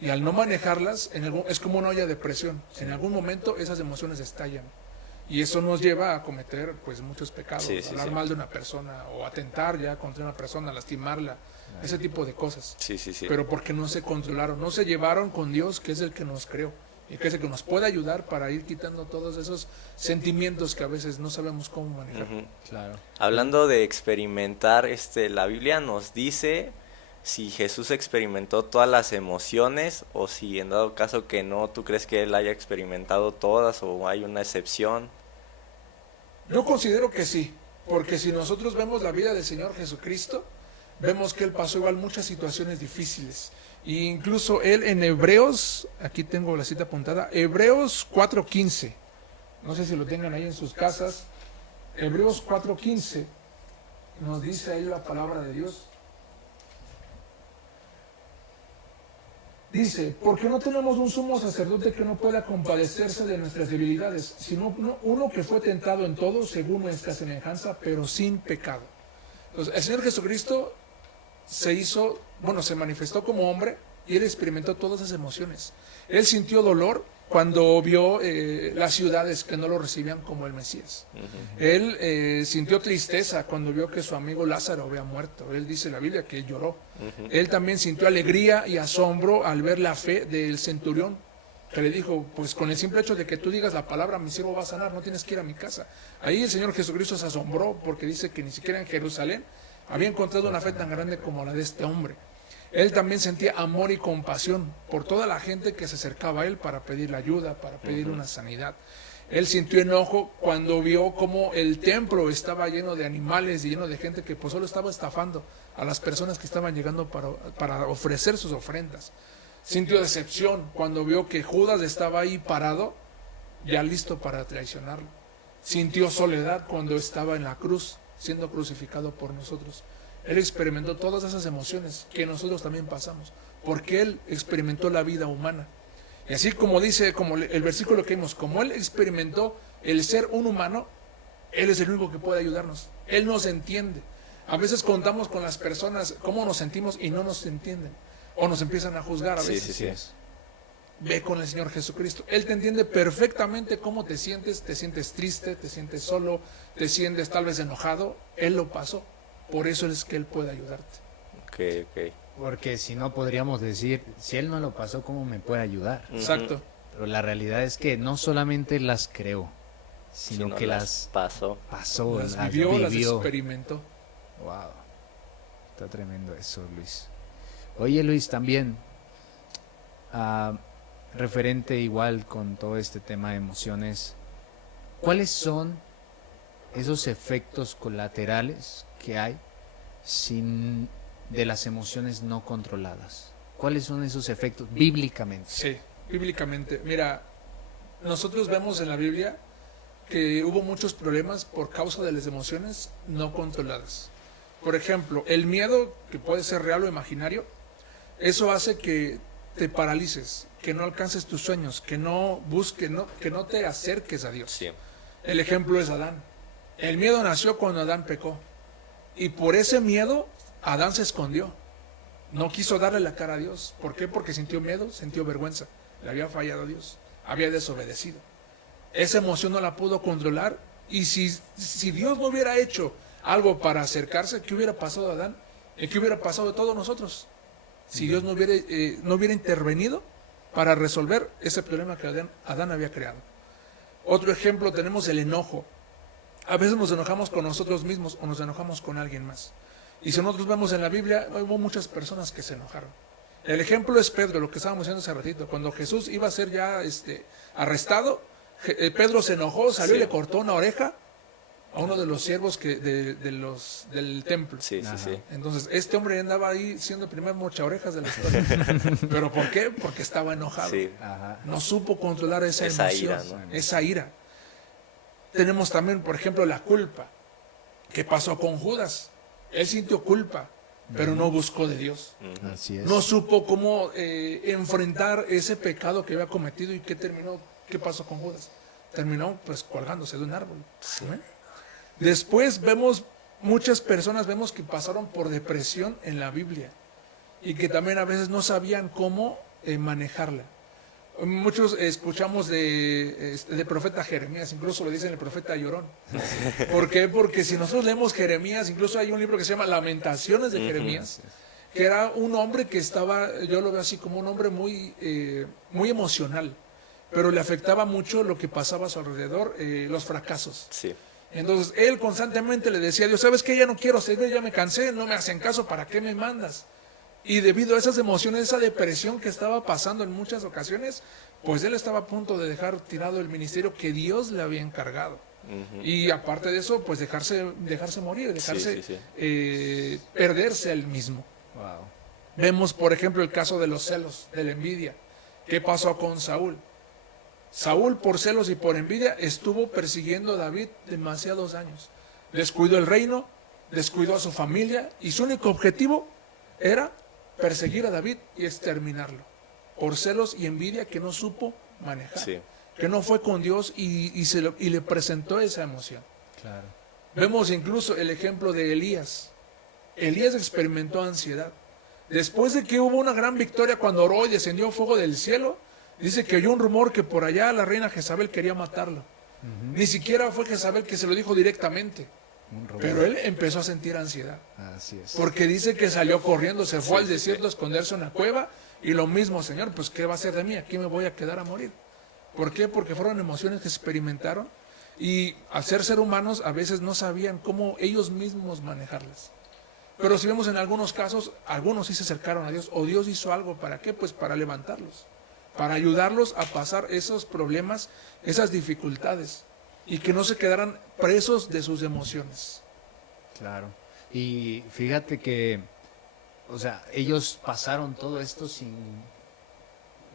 y al no manejarlas es como una olla de presión, en algún momento esas emociones estallan. Y eso nos lleva a cometer pues muchos pecados, Sí, sí, hablar sí. mal de una persona o atentar ya contra una persona, lastimarla, ese tipo de cosas. Sí, sí, sí. Pero porque no se controlaron, no se llevaron con Dios, que es el que nos creó y que es el que nos puede ayudar para ir quitando todos esos sentimientos que a veces no sabemos cómo manejar. Ujú. Claro. Hablando de experimentar, la Biblia nos dice si Jesús experimentó todas las emociones o si en dado caso que no, ¿tú crees que él haya experimentado todas o hay una excepción? Yo considero que sí, porque si nosotros vemos la vida del Señor Jesucristo, vemos que Él pasó igual muchas situaciones difíciles. E incluso Él en Hebreos, aquí tengo la cita apuntada, Hebreos 4:15, no sé si lo tengan ahí en sus casas, Hebreos 4:15, nos dice ahí la palabra de Dios. Dice, porque no tenemos un sumo sacerdote que no pueda compadecerse de nuestras debilidades, sino uno que fue tentado en todo según nuestra semejanza, pero sin pecado. Entonces, el Señor Jesucristo se manifestó como hombre y Él experimentó todas esas emociones. Él sintió dolor cuando vio las ciudades que no lo recibían como el Mesías. Él sintió tristeza cuando vio que su amigo Lázaro había muerto. Él dice en la Biblia que él lloró. Él también sintió alegría y asombro al ver la fe del centurión, que le dijo, pues con el simple hecho de que tú digas la palabra, mi siervo va a sanar, no tienes que ir a mi casa. Ahí el Señor Jesucristo se asombró porque dice que ni siquiera en Jerusalén había encontrado una fe tan grande como la de este hombre. Él también sentía amor y compasión por toda la gente que se acercaba a él para pedirle ayuda, para pedirle una sanidad. Él sintió enojo cuando vio cómo el templo estaba lleno de animales y lleno de gente que pues solo estaba estafando a las personas que estaban llegando para ofrecer sus ofrendas. Sintió decepción cuando vio que Judas estaba ahí parado, ya listo para traicionarlo. Sintió soledad cuando estaba en la cruz, siendo crucificado por nosotros. Él experimentó todas esas emociones que nosotros también pasamos, porque Él experimentó la vida humana. Y así como dice, como el versículo que vimos, como Él experimentó el ser un humano, Él es el único que puede ayudarnos. Él nos entiende. A veces contamos con las personas cómo nos sentimos y no nos entienden. O nos empiezan a juzgar a veces. Sí. Ve con el Señor Jesucristo. Él te entiende perfectamente cómo te sientes triste, te sientes solo, te sientes tal vez enojado. Él lo pasó. Por eso es que Él puede ayudarte. Ok. Porque si no podríamos decir, si él no lo pasó, ¿cómo me puede ayudar? Exacto. Pero la realidad es que no solamente las creó, Si sino no que las las pasó. pasó, Las las vivió, las vivió. experimentó. Wow, está tremendo eso, Luis. Oye, Luis, también, referente igual con todo este tema de emociones, ¿cuáles son esos efectos colaterales que hay de las emociones no controladas? ¿Cuáles son esos efectos bíblicamente? Sí, bíblicamente. Mira, nosotros vemos en la Biblia que hubo muchos problemas por causa de las emociones no controladas. Por ejemplo, el miedo, que puede ser real o imaginario, eso hace que te paralices, que no alcances tus sueños, que no busques, que no te acerques a Dios. Sí. El ejemplo es Adán. El miedo nació cuando Adán pecó. Y por ese miedo, Adán se escondió. No quiso darle la cara a Dios. ¿Por qué? Porque sintió miedo, sintió vergüenza. le había fallado a Dios, había desobedecido. Esa emoción no la pudo controlar, y si Dios no hubiera hecho algo para acercarse, ¿qué hubiera pasado a Adán? ¿Y qué hubiera pasado de todos nosotros? Si Dios no hubiera intervenido para resolver ese problema que Adán había creado. Otro ejemplo, tenemos el enojo. A veces nos enojamos con nosotros mismos o nos enojamos con alguien más. Y si nosotros vemos en la Biblia, hubo muchas personas que se enojaron. El ejemplo es Pedro, lo que estábamos diciendo hace ratito. Cuando Jesús iba a ser ya arrestado, Pedro se enojó, salió y le cortó una oreja a uno de los siervos del templo. Sí, sí, sí. Entonces, este hombre andaba ahí siendo el primer mochaorejas de la historia. ¿Pero por qué? Porque estaba enojado. Sí. No supo controlar esa emoción, ira, ¿no? esa ira. Tenemos también, por ejemplo, la culpa. ¿Qué pasó con Judas? Él sintió culpa, pero no buscó de Dios. Así es. No supo cómo enfrentar ese pecado que había cometido. ¿Y qué pasó con Judas? Terminó pues colgándose de un árbol. ¿Sí? Después muchas personas vemos que pasaron por depresión en la Biblia y que también a veces no sabían cómo manejarla. Muchos escuchamos de profeta Jeremías, incluso lo dicen el profeta Llorón. ¿Por qué? Porque si nosotros leemos Jeremías, incluso hay un libro que se llama Lamentaciones de Jeremías, que era un hombre que yo lo veo así como un hombre muy emocional, pero le afectaba mucho lo que pasaba a su alrededor, los fracasos. Sí. Entonces él constantemente le decía a Dios, ¿sabes qué? Ya no quiero servir, ya me cansé, no me hacen caso, ¿para qué me mandas? Y debido a esas emociones, esa depresión que estaba pasando en muchas ocasiones, pues él estaba a punto de dejar tirado el ministerio que Dios le había encargado. Y aparte de eso, pues dejarse morir, perderse él mismo. Wow. Vemos, por ejemplo, el caso de los celos, de la envidia. ¿Qué pasó con Saúl? Saúl, por celos y por envidia, estuvo persiguiendo a David demasiados años. Descuidó el reino, descuidó a su familia, y su único objetivo era perseguir a David y exterminarlo. Por celos y envidia que no supo manejar. Sí. Que no fue con Dios y le presentó esa emoción. Claro. Vemos incluso el ejemplo de Elías. Elías experimentó ansiedad. Después de que hubo una gran victoria cuando oró y descendió fuego del cielo, dice que oyó un rumor que por allá la reina Jezabel quería matarlo. Ni siquiera fue Jezabel que se lo dijo directamente, pero él empezó a sentir ansiedad. Así es. Porque dice que salió corriendo, se fue al desierto a esconderse en una cueva, y lo mismo, Señor, pues ¿qué va a hacer de mí? Aquí me voy a quedar a morir. ¿Por qué? Porque fueron emociones que experimentaron, y al ser humanos a veces no sabían cómo ellos mismos manejarlas. Pero si vemos en algunos casos, algunos sí se acercaron a Dios, o Dios hizo algo, ¿para qué? Pues para levantarlos, para ayudarlos a pasar esos problemas, esas dificultades, y que no se quedaran presos de sus emociones. Claro. Y fíjate que, o sea, ellos pasaron todo esto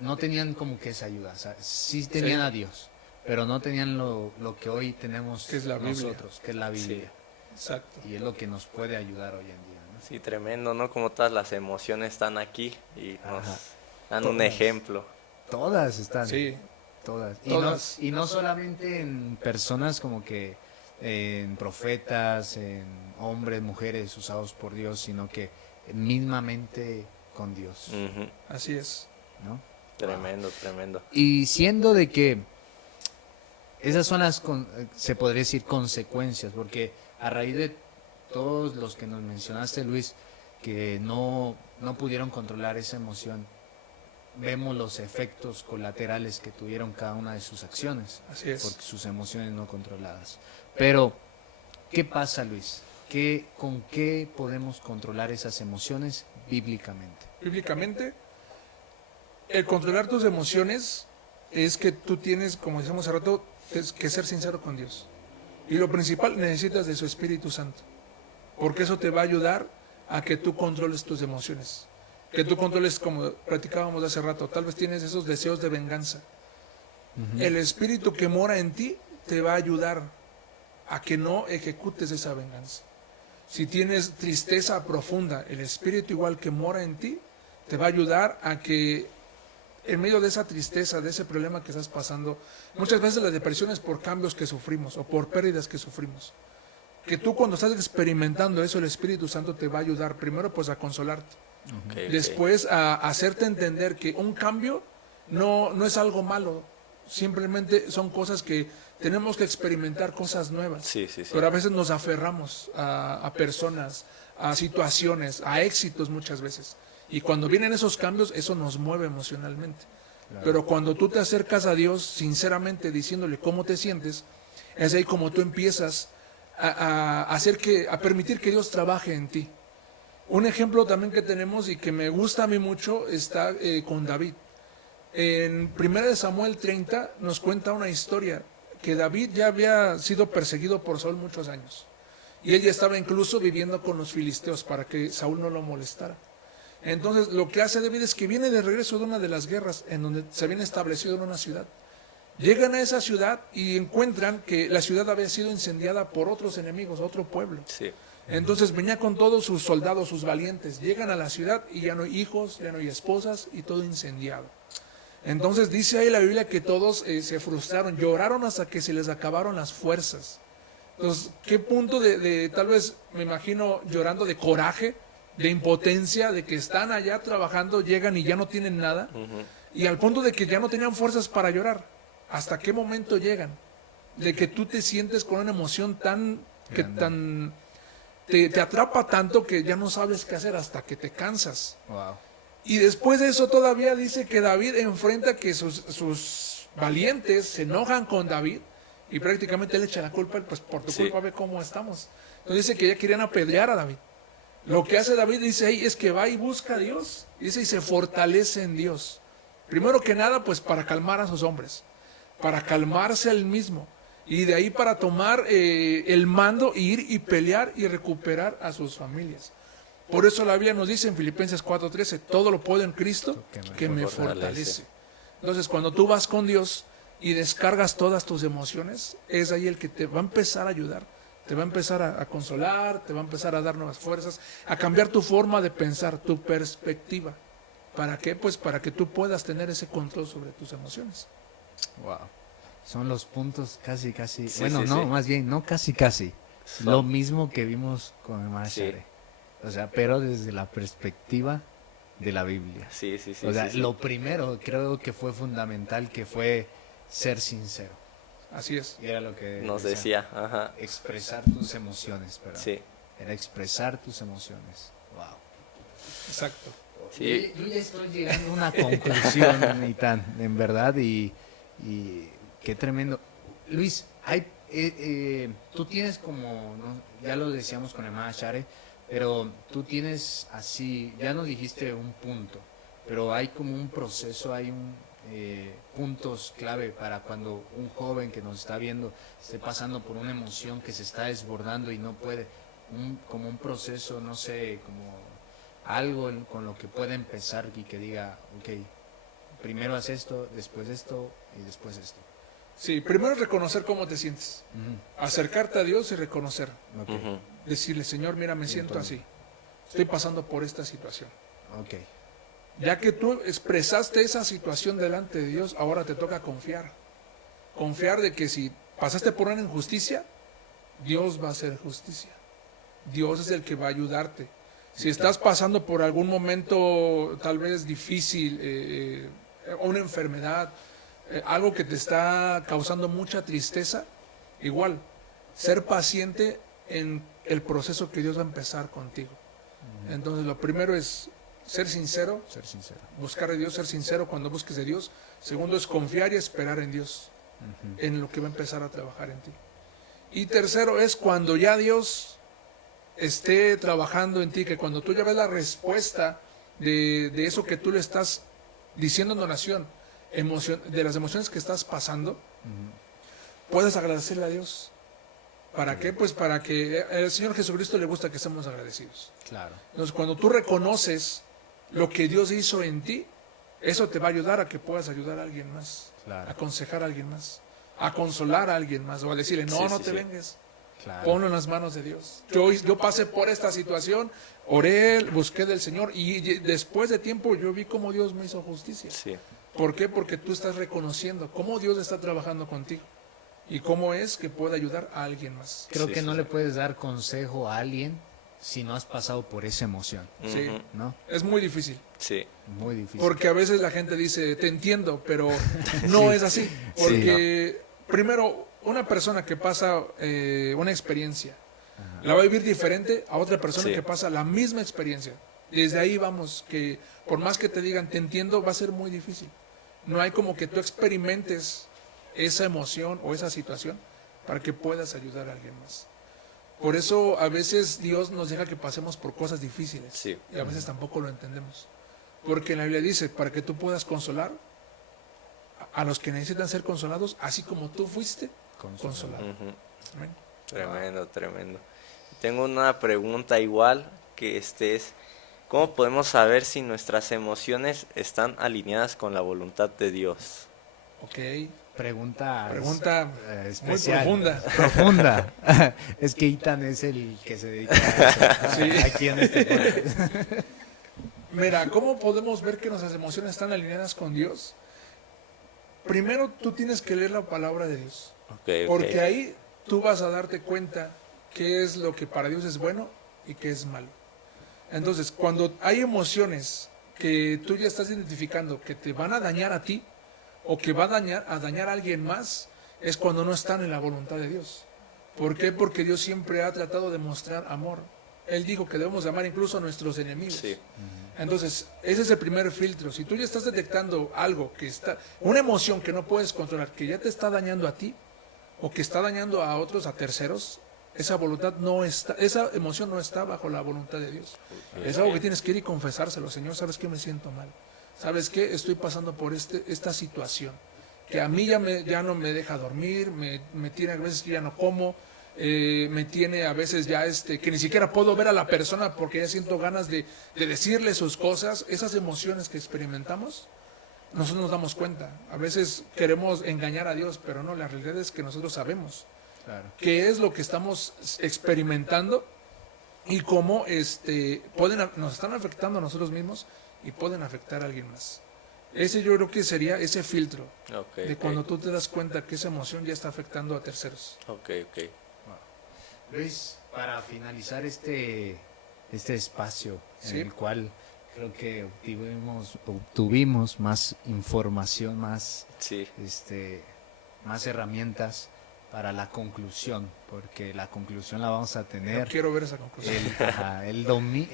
no tenían como que esa ayuda. O sea, sí tenían a Dios, pero no tenían lo que hoy tenemos Que es la Biblia. nosotros, que es la Biblia. Sí. Exacto. Y es lo que nos puede ayudar hoy en día, ¿no? Sí, tremendo, ¿no? Como todas las emociones están aquí y nos Ajá. dan un ejemplo. Todas están. Sí. Todas. Todas. Y no solamente en personas como que en profetas, en hombres, mujeres usados por Dios, sino que mismamente con Dios, Ujú. Así es. ¿no? Tremendo, tremendo. Y siendo de que esas son se podría decir consecuencias, porque a raíz de todos los que nos mencionaste, Luis, que no pudieron controlar esa emoción, vemos los efectos colaterales que tuvieron cada una de sus acciones, Así es. porque sus emociones no controladas. Pero, ¿qué pasa, Luis? ¿Con qué podemos controlar esas emociones bíblicamente? Bíblicamente, el controlar tus emociones es que tú tienes, como decíamos hace rato, que ser sincero con Dios. Y lo principal, necesitas de su Espíritu Santo, porque eso te va a ayudar a que tú controles tus emociones. Que tú controles, como platicábamos hace rato, tal vez tienes esos deseos de venganza. El Espíritu que mora en ti te va a ayudar a que no ejecutes esa venganza. Si tienes tristeza profunda, el Espíritu igual que mora en ti, te va a ayudar a que en medio de esa tristeza, de ese problema que estás pasando, muchas veces la depresión es por cambios que sufrimos o por pérdidas que sufrimos. Que tú cuando estás experimentando eso, el Espíritu Santo te va a ayudar primero pues a consolarte. Okay, Después a hacerte entender que un cambio no es algo malo, simplemente son cosas que tenemos que experimentar, cosas nuevas. Sí, sí, sí. Pero a veces nos aferramos a personas, a situaciones, a éxitos muchas veces. Y cuando vienen esos cambios, eso nos mueve emocionalmente. Claro. Pero cuando tú te acercas a Dios sinceramente diciéndole cómo te sientes, es ahí como tú empiezas a permitir que Dios trabaje en ti. Un ejemplo también que tenemos y que me gusta a mí mucho está con David. En 1 Samuel 30 nos cuenta una historia que David ya había sido perseguido por Saúl muchos años. Y él ya estaba incluso viviendo con los filisteos para que Saúl no lo molestara. Entonces lo que hace David es que viene de regreso de una de las guerras en donde se habían establecido en una ciudad. Llegan a esa ciudad y encuentran que la ciudad había sido incendiada por otros enemigos, otro pueblo. Sí. Entonces venía con todos sus soldados, sus valientes. Llegan a la ciudad y ya no hay hijos, ya no hay esposas y todo incendiado. Entonces dice ahí la Biblia que todos se frustraron, lloraron hasta que se les acabaron las fuerzas. Entonces, ¿qué punto de tal vez, me imagino, llorando de coraje, de impotencia, de que están allá trabajando, llegan y ya no tienen nada? Y al punto de que ya no tenían fuerzas para llorar. ¿Hasta qué momento llegan? De que tú te sientes con una emoción te atrapa tanto que ya no sabes qué hacer hasta que te cansas. Wow. Y después de eso todavía dice que David enfrenta que sus valientes se enojan con David y prácticamente le echa la culpa, pues por tu culpa ve cómo estamos. Entonces dice que ya querían apedrear a David. Lo que hace David, dice ahí, es que va y busca a Dios, dice, y se fortalece en Dios. Primero que nada, pues para calmar a sus hombres, para calmarse él mismo, y de ahí para tomar el mando, e ir y pelear y recuperar a sus familias. Por eso la Biblia nos dice en Filipenses 4:13, todo lo puedo en Cristo que me fortalece. Entonces, cuando tú vas con Dios y descargas todas tus emociones, es ahí el que te va a empezar a ayudar, te va a empezar a consolar, te va a empezar a dar nuevas fuerzas, a cambiar tu forma de pensar, tu perspectiva. ¿Para qué? Pues para que tú puedas tener ese control sobre tus emociones. Wow. Son los puntos casi, Sí, bueno, sí, no, sí. más bien, no casi, Son- lo mismo que vimos con el Maestro Sí. Share. O sea, pero desde la perspectiva de la Biblia. Sí, sí, sí. O sea, sí, sí. lo primero creo que fue fundamental, que fue ser sincero. Así es. Y era lo que Nos decía, ajá. expresar tus emociones, perdón. Sí, Era expresar tus emociones. Wow. Exacto. sí. Yo ya estoy llegando a una conclusión, Neitan, en verdad, y qué tremendo. Luis, tú tienes como, ya lo decíamos con el Share, pero tú tienes así, ya nos dijiste un punto, pero hay como un proceso, hay puntos clave para cuando un joven que nos está viendo esté pasando por una emoción que se está desbordando y no puede, como un proceso, no sé, como algo con lo que pueda empezar y que diga, ok, primero haz esto y después esto. Sí, primero reconocer cómo te sientes. Acercarte a Dios y reconocer. Ok, Ujú. Decirle, Señor, mira, me siento así. Estoy pasando por esta situación. ok. Ya que tú expresaste esa situación delante de Dios, ahora te toca confiar. Confiar de que si pasaste por una injusticia, Dios va a hacer justicia. Dios es el que va a ayudarte. Si estás pasando por algún momento tal vez difícil, o una enfermedad, algo que te está causando mucha tristeza, igual, ser paciente en el proceso que Dios va a empezar contigo. Entonces, lo primero es ser sincero, Ser sincero. buscar a Dios, ser sincero cuando busques de Dios. Segundo es confiar y esperar en Dios, en lo que va a empezar a trabajar en ti. Y tercero es cuando ya Dios esté trabajando en ti, que cuando tú ya ves la respuesta de eso que tú le estás diciendo en oración, de las emociones que estás pasando, puedes agradecerle a Dios. ¿Para qué? Pues para que el Señor Jesucristo le gusta que seamos agradecidos. Claro. Entonces, cuando tú reconoces lo que Dios hizo en ti, eso te va a ayudar a que puedas ayudar a alguien más, Claro. a aconsejar a alguien más, a consolar a alguien más, o a decirle, no, Sí, no sí, te sí. vengues, Claro. ponlo en las manos de Dios. Yo pasé por esta situación, oré, busqué del Señor, y después de tiempo yo vi cómo Dios me hizo justicia. Sí. ¿Por qué? Porque tú estás reconociendo cómo Dios está trabajando contigo y cómo es que puede ayudar a alguien más. Creo Sí, que sí, no sí. le puedes dar consejo a alguien si no has pasado por esa emoción, Sí, Ujú. ¿no? es muy difícil. Sí. Muy difícil. Porque a veces la gente dice, te entiendo, pero no es así. Porque primero, una persona que pasa una experiencia, la va a vivir diferente a otra persona Sí. que pasa la misma experiencia. Desde ahí vamos, que por más que te digan, te entiendo, va a ser muy difícil. No hay como que tú experimentes esa emoción o esa situación para que puedas ayudar a alguien más. Por eso a veces Dios nos deja que pasemos por cosas difíciles Sí. y a veces tampoco lo entendemos. Porque en la Biblia dice, para que tú puedas consolar a los que necesitan ser consolados, así como tú fuiste consolado. Ujú. Amén. Tremendo, tremendo. Tengo una pregunta igual, que es, ¿cómo podemos saber si nuestras emociones están alineadas con la voluntad de Dios? Ok, Pregunta muy especial. profunda. Profunda. Es que Itan es el que se dedica a eso. Sí. Aquí en este podcast. Mira, ¿cómo podemos ver que nuestras emociones están alineadas con Dios? Primero tú tienes que leer la palabra de Dios. Ok, ok. Porque ahí tú vas a darte cuenta qué es lo que para Dios es bueno y qué es malo. Entonces, cuando hay emociones que tú ya estás identificando que te van a dañar a ti o que va a dañar a alguien más, es cuando no están en la voluntad de Dios. ¿Por qué? Porque Dios siempre ha tratado de mostrar amor. Él dijo que debemos de amar incluso a nuestros enemigos. Sí. Entonces, ese es el primer filtro. Si tú ya estás detectando algo que está, una emoción que no puedes controlar, que ya te está dañando a ti, o que está dañando a otros, a terceros, esa voluntad no está, esa emoción no está bajo la voluntad de Dios. Es algo que tienes que ir y confesárselo. Señor, ¿sabes qué? Me siento mal. ¿Sabes qué? Estoy pasando por esta situación, que a mí ya no me deja dormir, me tiene a veces que ya no como, me tiene a veces ya que ni siquiera puedo ver a la persona porque ya siento ganas de decirle sus cosas. Esas emociones que experimentamos, nosotros nos damos cuenta. A veces queremos engañar a Dios, pero no, la realidad es que nosotros sabemos Claro. qué es lo que estamos experimentando y cómo nos están afectando a nosotros mismos y pueden afectar a alguien más. Ese yo creo que sería ese filtro Ok, de ok. cuando tú te das cuenta que esa emoción ya está afectando a terceros. Ok, ok. Luis, para finalizar este espacio en Sí. el cual creo que obtuvimos más información, más Sí. más herramientas para la conclusión, porque la conclusión la vamos a Yo tener quiero ver esa conclusión.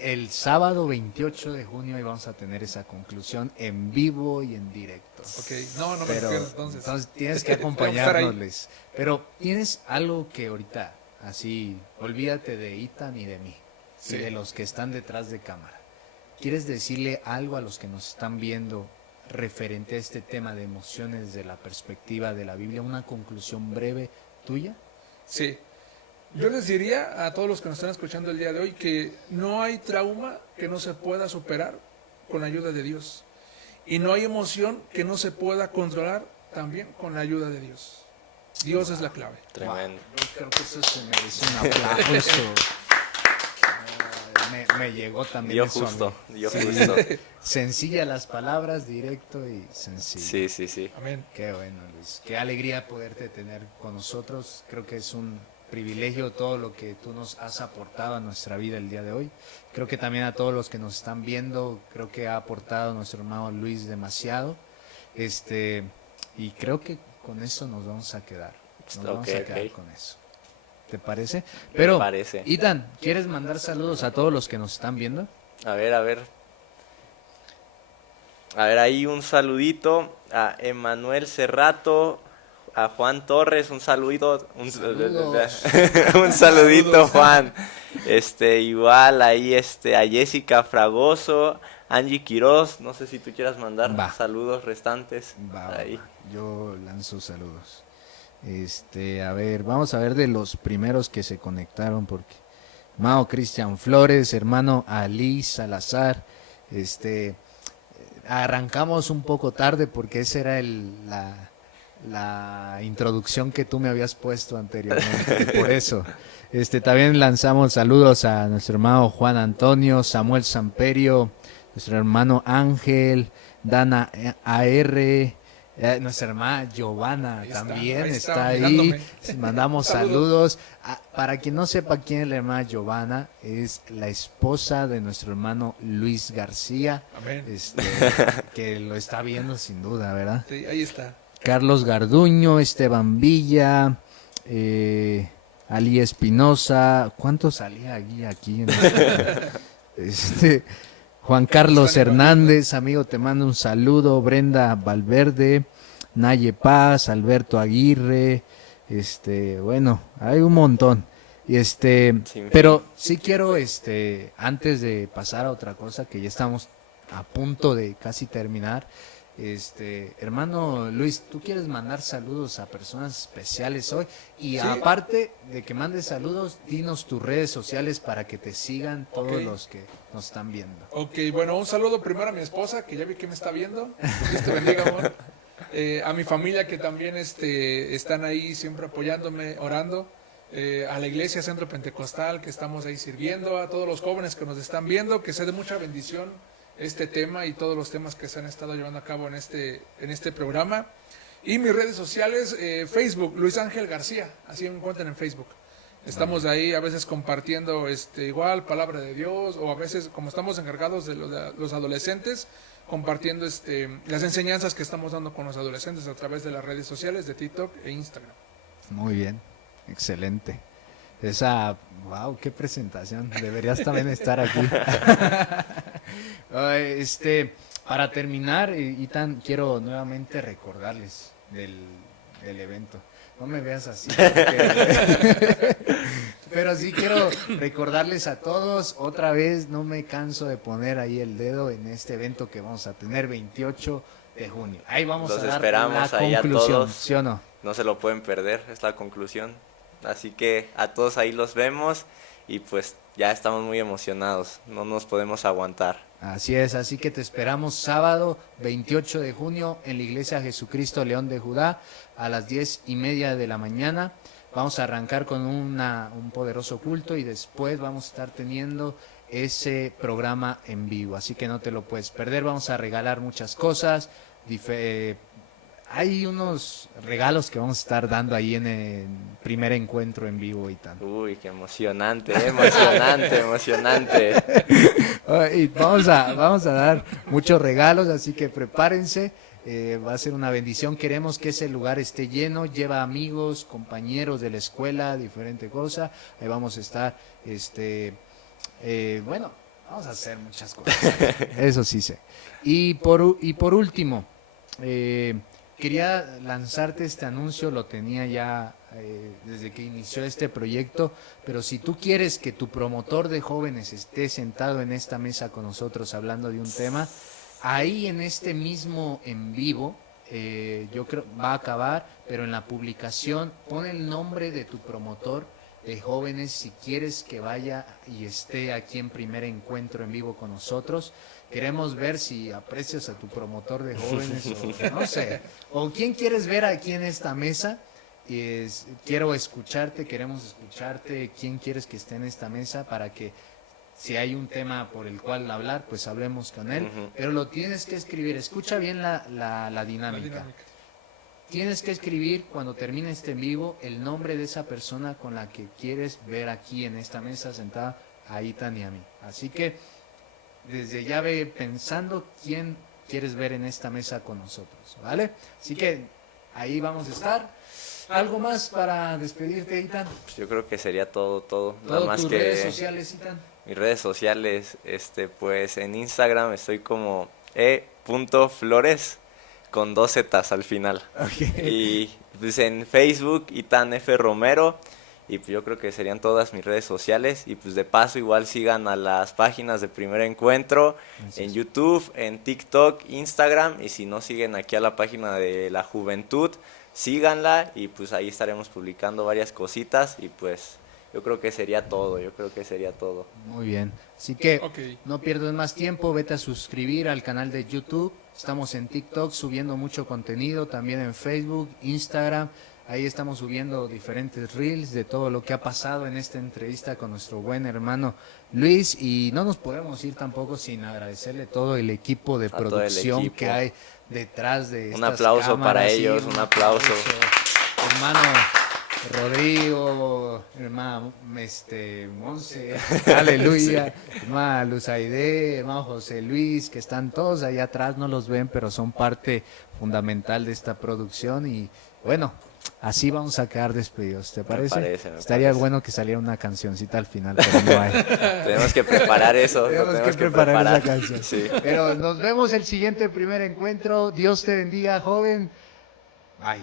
el sábado 28 de junio y vamos a tener esa conclusión en vivo y en directo. Ok, no me Pero, pierdo entonces. tienes que Tengo que estar ahí. acompañarnos, Luis. Pero tienes algo que ahorita, así, olvídate de Itan y de mí, Sí. y de los que están detrás de cámara. ¿Quieres decirle algo a los que nos están viendo referente a este tema de emociones desde la perspectiva de la Biblia? Una conclusión breve tuya. Sí. Yo les diría a todos los que nos están escuchando el día de hoy que no hay trauma que no se pueda superar con la ayuda de Dios. Y no hay emoción que no se pueda controlar también con la ayuda de Dios. Dios es la clave. Tremendo. Yo creo que eso se merece un aplauso. Me llegó también Dio eso a mí. justo, dio Sí. justo. Sencilla las palabras, directo y sencillo. Sí, sí, sí. Amén. Qué bueno, Luis. Qué alegría poderte tener con nosotros. Creo que es un privilegio todo lo que tú nos has aportado a nuestra vida el día de hoy. Creo que también a todos los que nos están viendo, creo que ha aportado nuestro hermano Luis demasiado. Y creo que con eso nos vamos a quedar. Nos vamos Ok, a quedar ok. con eso. ¿Te parece? Pero, parece. Itan, ¿quieres mandar saludos a todos los que nos están viendo? A ver, a ver. A ver, ahí un saludito a Emanuel Cerrato, a Juan Torres, un saludito. Saludos. Un saludito, Juan. Igual ahí a Jessica Fragoso, Angie Quiroz, no sé si tú quieras mandar Va. saludos restantes. Va, ahí. va. Yo lanzo saludos. A ver, vamos a ver de los primeros que se conectaron porque Mao Cristian Flores, hermano Ali Salazar, arrancamos un poco tarde porque esa era la introducción que tú me habías puesto anteriormente, por eso. También lanzamos saludos a nuestro hermano Juan Antonio, Samuel Samperio, nuestro hermano Ángel, Dana AR, Nuestra hermana Giovanna también ahí está ahí. mirándome. Mandamos saludos. Para quien no sepa quién es la hermana Giovanna, es la esposa de nuestro hermano Luis García, Amén. que lo está viendo sin duda, ¿verdad? Sí, ahí está. Carlos Garduño, Esteban Villa, Ali Espinosa. ¿Cuántos salía aquí? Juan Carlos Hernández, amigo, te mando un saludo. Brenda Valverde, Naye Paz, Alberto Aguirre, bueno, hay un montón. Pero sí quiero, antes de pasar a otra cosa, que ya estamos a punto de casi terminar. Hermano Luis, ¿tú quieres mandar saludos a personas especiales hoy? Y Sí. aparte de que mandes saludos, dinos tus redes sociales para que te sigan todos Ok. los que nos están viendo. Ok, bueno, un saludo primero a mi esposa, que ya vi que me está viendo. Dios te bendiga, amor. A mi familia, que también están ahí siempre apoyándome, orando. A la iglesia Centro Pentecostal, que estamos ahí sirviendo. A todos los jóvenes que nos están viendo, que sea de mucha bendición este tema y todos los temas que se han estado llevando a cabo en este programa. Y mis redes sociales, Facebook, Luis Ángel García, así me encuentran en Facebook. Estamos ahí a veces compartiendo igual palabra de Dios, o a veces, como estamos encargados de los adolescentes, compartiendo las enseñanzas que estamos dando con los adolescentes a través de las redes sociales de TikTok e Instagram. Muy bien, excelente. Wow, qué presentación. Deberías también estar aquí. Para terminar, Itan, quiero nuevamente recordarles del evento. No me veas así. Pero sí quiero recordarles a todos, otra vez, no me canso de poner ahí el dedo en este evento que vamos a tener 28 de junio. Ahí vamos Los a dar esperamos la ahí a conclusión, todos. ¿sí o no? No se lo pueden perder, es la conclusión. Así que a todos ahí los vemos y pues ya estamos muy emocionados, no nos podemos aguantar. Así es, así que te esperamos sábado 28 de junio en la Iglesia Jesucristo León de Judá a las 10:30 de la mañana. Vamos a arrancar con un poderoso culto y después vamos a estar teniendo ese programa en vivo, así que no te lo puedes perder. Vamos a regalar muchas cosas, hay unos regalos que vamos a estar dando ahí en el primer encuentro en vivo y tal. Uy, qué emocionante, emocionante, emocionante. Y vamos a dar muchos regalos, así que prepárense. Va a ser una bendición. Queremos que ese lugar esté lleno. Lleva amigos, compañeros de la escuela, diferente cosa. Ahí vamos a estar. Bueno, vamos a hacer muchas cosas. Eso sí sé. Y por último, quería lanzarte este anuncio. Lo tenía ya desde que inició este proyecto. Pero si tú quieres que tu promotor de jóvenes esté sentado en esta mesa con nosotros hablando de un tema, ahí en este mismo en vivo, yo creo va a acabar, pero en la publicación pon el nombre de tu promotor de jóvenes si quieres que vaya y esté aquí en primer encuentro en vivo con nosotros. Queremos ver si aprecias a tu promotor de jóvenes o no sé, o quién quieres ver aquí en esta mesa. Quiero escucharte, queremos escucharte, quién quieres que esté en esta mesa para que si hay un tema por el cual hablar, pues hablemos con él, pero lo tienes que escribir. Escucha bien la dinámica. Tienes que escribir cuando termine este en vivo el nombre de esa persona con la que quieres ver aquí en esta mesa sentada a Itan y a mí. Así que desde ya ve pensando quién quieres ver en esta mesa con nosotros, ¿vale? Así que ahí vamos a estar. ¿Algo más para despedirte, Itan? Pues yo creo que sería todo. Nada ¿Todas más tus que redes sociales, Itan? mis redes sociales, pues en Instagram estoy como e.flores con 2 zetas al final. Okay. Y pues en Facebook, Itan F. Romero. Y pues yo creo que serían todas mis redes sociales. Y pues de paso igual sigan a las páginas de Primer Encuentro en YouTube, en TikTok, Instagram. Y si no siguen aquí a la página de la Juventud, síganla. Y pues ahí estaremos publicando varias cositas. Y pues yo creo que sería todo, Muy bien. Así que Ok. no pierdas más tiempo, vete a suscribir al canal de YouTube, Estamos en TikTok subiendo mucho contenido, también en Facebook, Instagram. Ahí estamos subiendo diferentes reels de todo lo que ha pasado en esta entrevista con nuestro buen hermano Luis. Y no nos podemos ir tampoco sin agradecerle todo el equipo de producción que hay detrás de estas Un aplauso cámaras, para sí, ellos, un aplauso. Hermano Rodrigo, hermano Monse, aleluya, hermano Luz Aide, hermano José Luis, que están todos ahí atrás, no los ven, pero son parte fundamental de esta producción. Y bueno, así vamos a quedar despedidos, ¿te parece? Me Estaría parece. bueno que saliera una cancioncita al final, pero no hay. Tenemos que preparar eso. Tenemos lo que preparar esa canción. Sí. Pero nos vemos el siguiente primer encuentro. Dios te bendiga, joven. Ay.